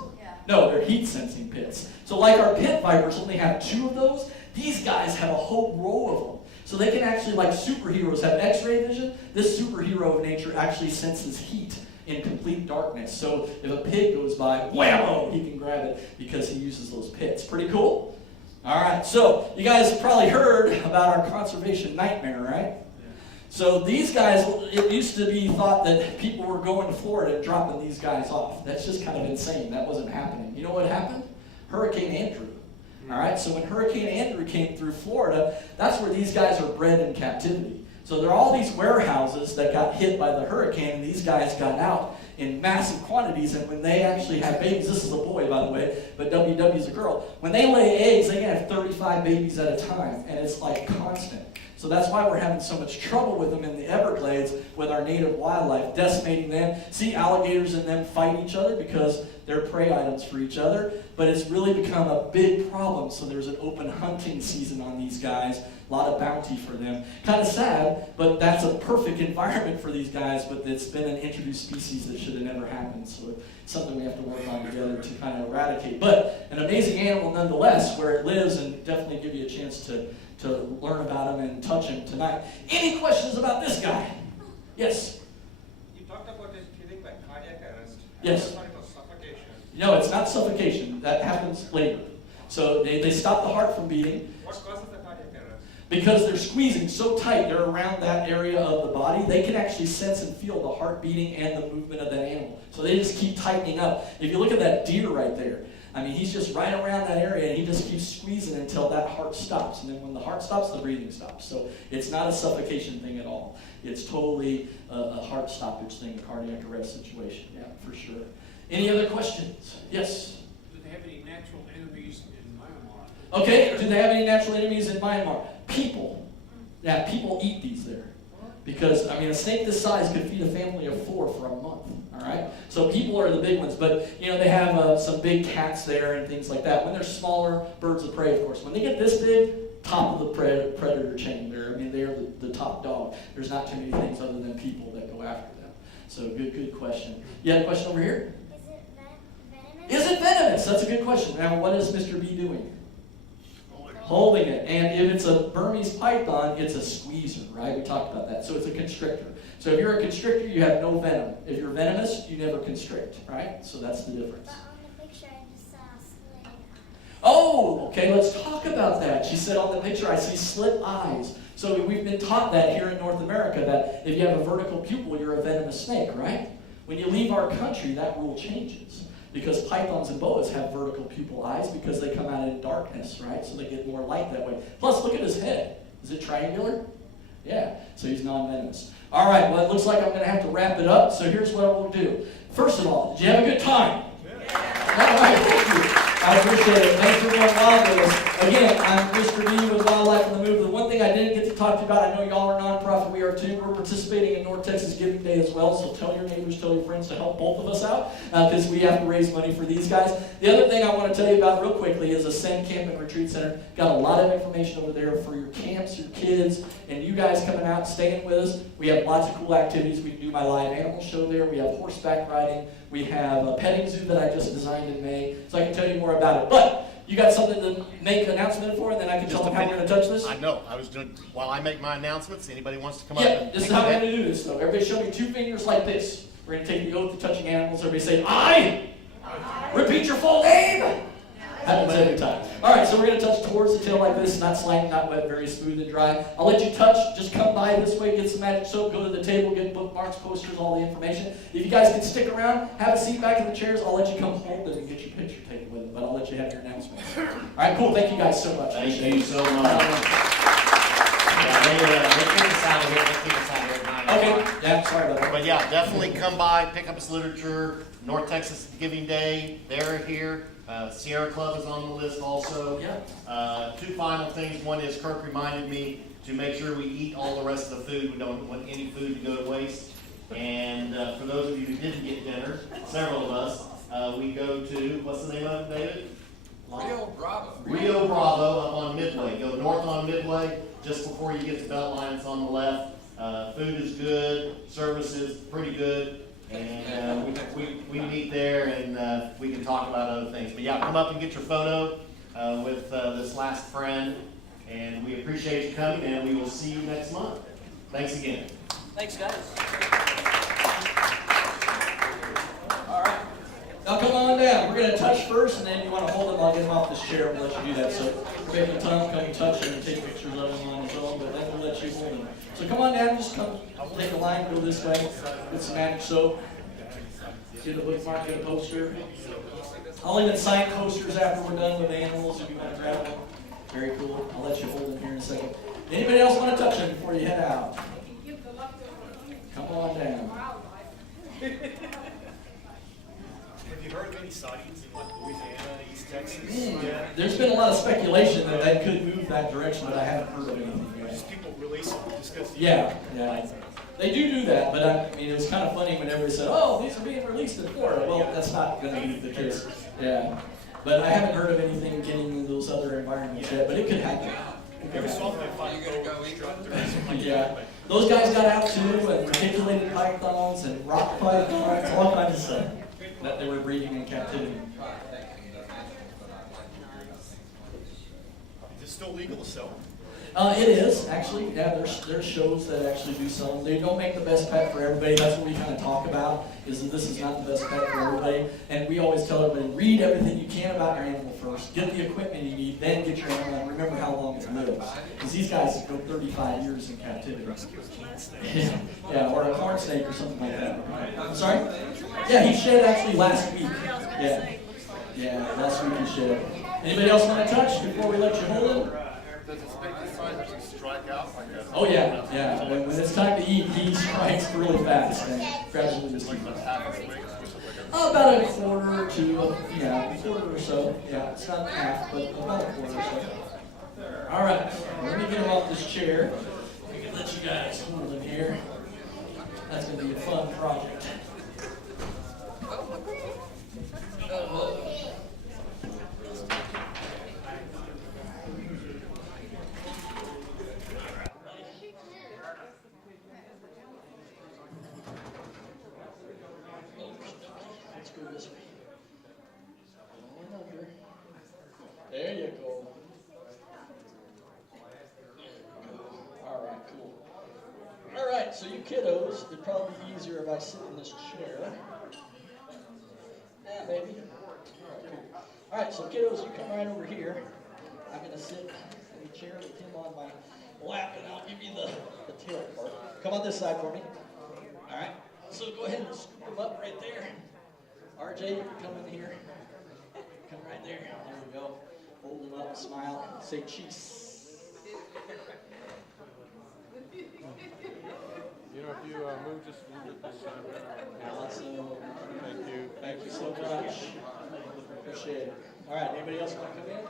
No, they're heat-sensing pits. So like our pit vipers only have 2 of those, these guys have a whole row of them. So they can actually, like superheroes, have X-ray vision. This superhero of nature actually senses heat in complete darkness. So if a pig goes by, whammo, he can grab it because he uses those pits. Pretty cool? All right, so you guys have probably heard about our conservation nightmare, right? So these guys, it used to be thought that people were going to Florida and dropping these guys off. That's just kind of insane. That wasn't happening. You know what happened? Hurricane Andrew. All right, so when Hurricane Andrew came through Florida, that's where these guys are bred in captivity. So there are all these warehouses that got hit by the hurricane, and these guys got out in massive quantities, and when they actually have babies, this is a boy, by the way, but WW is a girl, when they lay eggs, they can have 35 babies at a time, and it's like constant. So that's why we're having so much trouble with them in the Everglades with our native wildlife, decimating them. See alligators and them fight each other because they're prey items for each other, but it's really become a big problem, so there's an open hunting season on these guys. A lot of bounty for them. Kind of sad, but that's a perfect environment for these guys, but it's been an introduced species that should have never happened. So it's something we have to work on together to kind of eradicate. But an amazing animal nonetheless, where it lives, and definitely give you a chance to to learn about him and touch him tonight. Any questions about this guy? Yes? You talked about it killing by cardiac arrest. Yes. I thought it was suffocation. No, it's not suffocation. That happens later. So they stop the heart from beating. What causes the cardiac arrest? Because they're squeezing so tight, they're around that area of the body, they can actually sense and feel the heart beating and the movement of that animal. So they just keep tightening up. If you look at that deer right there, I mean, he's just right around that area, and he just keeps squeezing until that heart stops. And then when the heart stops, the breathing stops. So it's not a suffocation thing at all. It's totally a heart stoppage thing, a cardiac arrest situation. Yeah, for sure. Any other questions? Yes? Do they have any natural enemies in Myanmar? Okay, do they have any natural enemies in Myanmar? People. Yeah, people eat these there. Because, I mean, a snake this size could feed a family of 4 for a month. All right? So people are the big ones. But, you know, they have some big cats there and things like that. When they're smaller, birds of prey, of course. When they get this big, top of the predator chain. They're the top dog. There's not too many things other than people that go after them. So good question. You had a question over here? Is it venomous? Is it venomous? That's a good question. Now, what is Mr. B doing? Holding it. And if it's a Burmese python, it's a squeezer, right? We talked about that. So it's a constrictor. So if you're a constrictor, you have no venom. If you're venomous, you never constrict, right? So that's the difference. But on the picture I just saw slit eyes. Oh, okay, let's talk about that. She said on the picture, I see slit eyes. So we've been taught that here in North America, that if you have a vertical pupil, you're a venomous snake, right? When you leave our country, that rule changes. Because pythons and boas have vertical pupil eyes because they come out in darkness, right? So they get more light that way. Plus, look at his head. Is it triangular? Yeah, so he's non-venomous. All right, well, it looks like I'm going to have to wrap it up, so here's what we'll do. First of all, did you have a good time? Yeah. All right, thank you. I appreciate it. Thanks for going wild with us. Again, I'm Mr. B with Wildlife on the Move. The one thing I didn't get to talk to you about, I know y'all are nonprofit, we are too. We're participating in North Texas Giving Day as well, so tell your neighbors, tell your friends to help both of us out, because we have to raise money for these guys. The other thing I want to tell you about real quickly is Ascend Camp and Retreat Center. Got a lot of information over there for your camps, your kids, and you guys coming out and staying with us. We have lots of cool activities. We can do my live animal show there. We have horseback riding. We have a petting zoo that I just designed in May, so I can tell you more about it. But you got something to make an announcement for, and then I can tell them how we're going to touch this? I know. I was doing, while I make my announcements, anybody wants to come up Yeah, and this is take how a we're minute? going to do this, though. Everybody show me 2 fingers like this. We're going to take the oath of touching animals. Everybody say, I. Repeat your full name. Happens every time. All right, so we're going to touch towards the tail like this, not slimy, not wet, very smooth and dry. I'll let you touch. Just come by this way, get some magic soap, go to the table, get bookmarks, posters, all the information. If you guys can stick around, have a seat back in the chairs, I'll let you come hold it and get your picture taken with it, but I'll let you have your announcement. All right, cool. Thank you guys so much. Thank you so much. Yeah, they kick us out of here. They kick us out of here at 9 Okay, o'clock. yeah, sorry about that. But yeah, definitely come by, pick up his literature. North Texas Giving Day, they're here. Sierra Club is on the list also. Yeah. 2 final things. One is Kirk reminded me to make sure we eat all the rest of the food. We don't want any food to go to waste. And for those of you who didn't get dinner, several of us, we go to, what's the name of it, David? Rio Bravo. Rio Bravo up on Midway. Go north on Midway, just before you get to Beltline, it's on the left. Food is good, service is pretty good, and we meet there and we can talk about other things. But yeah, come up and get your photo with this last friend, and we appreciate you coming, and we will see you next month. Thanks again. Thanks, guys. All right. Now come on down. We're going to touch first, and then you want to hold them. I'll get them off this chair and let you do that. So take your time, come and touch them and take pictures of them on his own, but then we'll let you hold them. So come on down. Just come. Take a line, go this way. Get some magic soap. Get a bookmark, get a poster. I'll even sign posters after we're done with animals if you want to grab one. Very cool. I'll let you hold them here in a second. Anybody else want to touch them before you head out? Come on down. Have you heard of any sightings in like Louisiana, East Texas? Yeah. There's been a lot of speculation that they could move that direction, but I haven't heard of anything yet. Just people release them, discuss the Yeah. They do that, but I mean, it was kind of funny when everybody said, oh, these are being released in Florida. Well, that's not going to be the case. Yeah. But I haven't heard of anything getting into those other environments yet, but it could happen. Every so often I find Yeah. Those guys got out too, and reticulated pythons and rock pythons, all kinds of stuff that they were breeding in captivity. Is it still legal to sell? It is, actually. Yeah, there's shows that actually do some. They don't make the best pet for everybody. That's what we kind of talk about, is that this is not the best pet for everybody. And we always tell everybody, read everything you can about your animal first. Get the equipment you need, then get your animal, and remember how long it lives. Because these guys go 35 years in captivity. Yeah, or a corn snake or something like that. I'm sorry? Yeah, he shed actually last week. Yeah, last week he shed. Anybody else want to touch before we let you hold him? Does it snake decide to strike out like that? Oh yeah. When it's time to eat, he strikes really fast and grabs with his teeth. About a quarter to, a quarter or so. Yeah, it's not half, but about a quarter or so. All right, let me get him off this chair. I can let you guys hold him here. That's going to be a fun project. Let's go this way. Going under. There you go. All right, cool. All right, so you kiddos, it'd probably be easier if I sit in this chair. Yeah, maybe. All right, cool. All right, so kiddos, you come right over here. I'm going to sit in the chair with him on my lap, and I'll give you the tail part. Come on this side for me. All right, so go ahead and scoop him up right there. RJ, you can come in here. Come right there. There you go. Hold him up, smile, say cheese. You know, if you move just a little bit this side. Awesome. Thank you. Thank you so much. Appreciate it. All right, anybody else want to come in?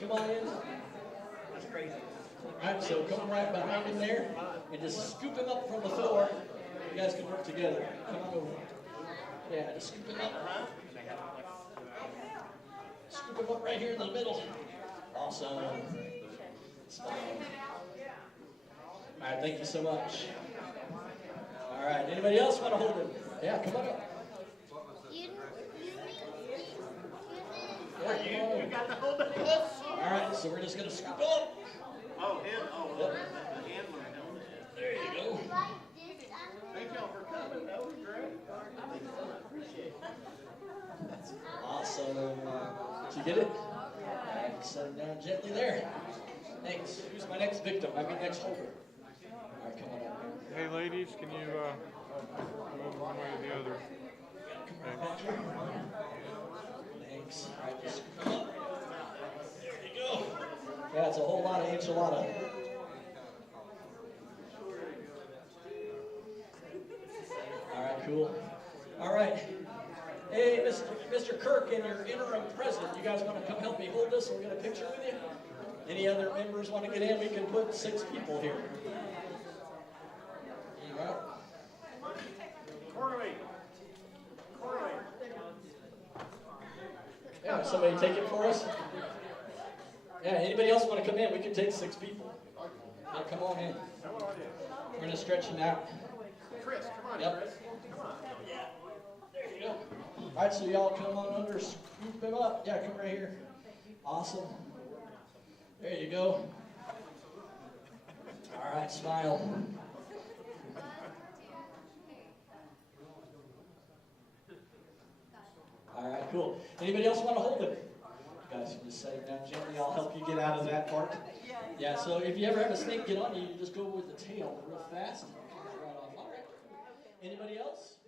Come on in. That's crazy. All right, so come right behind him there and just scoop him up from the floor. You guys can work together. Come on over. Yeah, just scoop him up. Scoop him up right here in the middle. Awesome. Smile. All right, thank you so much. All right, anybody else want to hold him? Yeah, come on up. Yeah, you got to hold it. All right, so we're just going to scoop up. Oh, him? Oh, yep. The handler. There you go. Thank y'all for coming. That was great. Awesome. Did you get it? All right, set him down gently there. Thanks. Who's my next victim? I mean, next holder. All right, come on up here. Hey, ladies, can you move one way or the other? Thanks. All right, just scoop him up. There you go. Yeah, it's a whole lot of enchilada. All right, cool. All right. Hey, Mr. Kirk and your interim president, you guys want to come help me hold this and we'll get a picture with you? Any other members want to get in? We can put 6 people here. You go. Corey. Yeah, somebody take it for us? Yeah, anybody else want to come in? We can take 6 people. Yeah, come on in. We're going to stretch him out. Chris, come on, Yep. Chris. Come on. Yeah, there you go. All right, so y'all come on under, scoop him up. Yeah, come right here. Awesome. There you go. All right, smile. All right, cool. Anybody else want to hold him? You guys can just set him down gently. I'll help you get out of that part. Yeah, so if you ever have a snake get on you, you just go with the tail real fast. Right off. All right. Anybody else?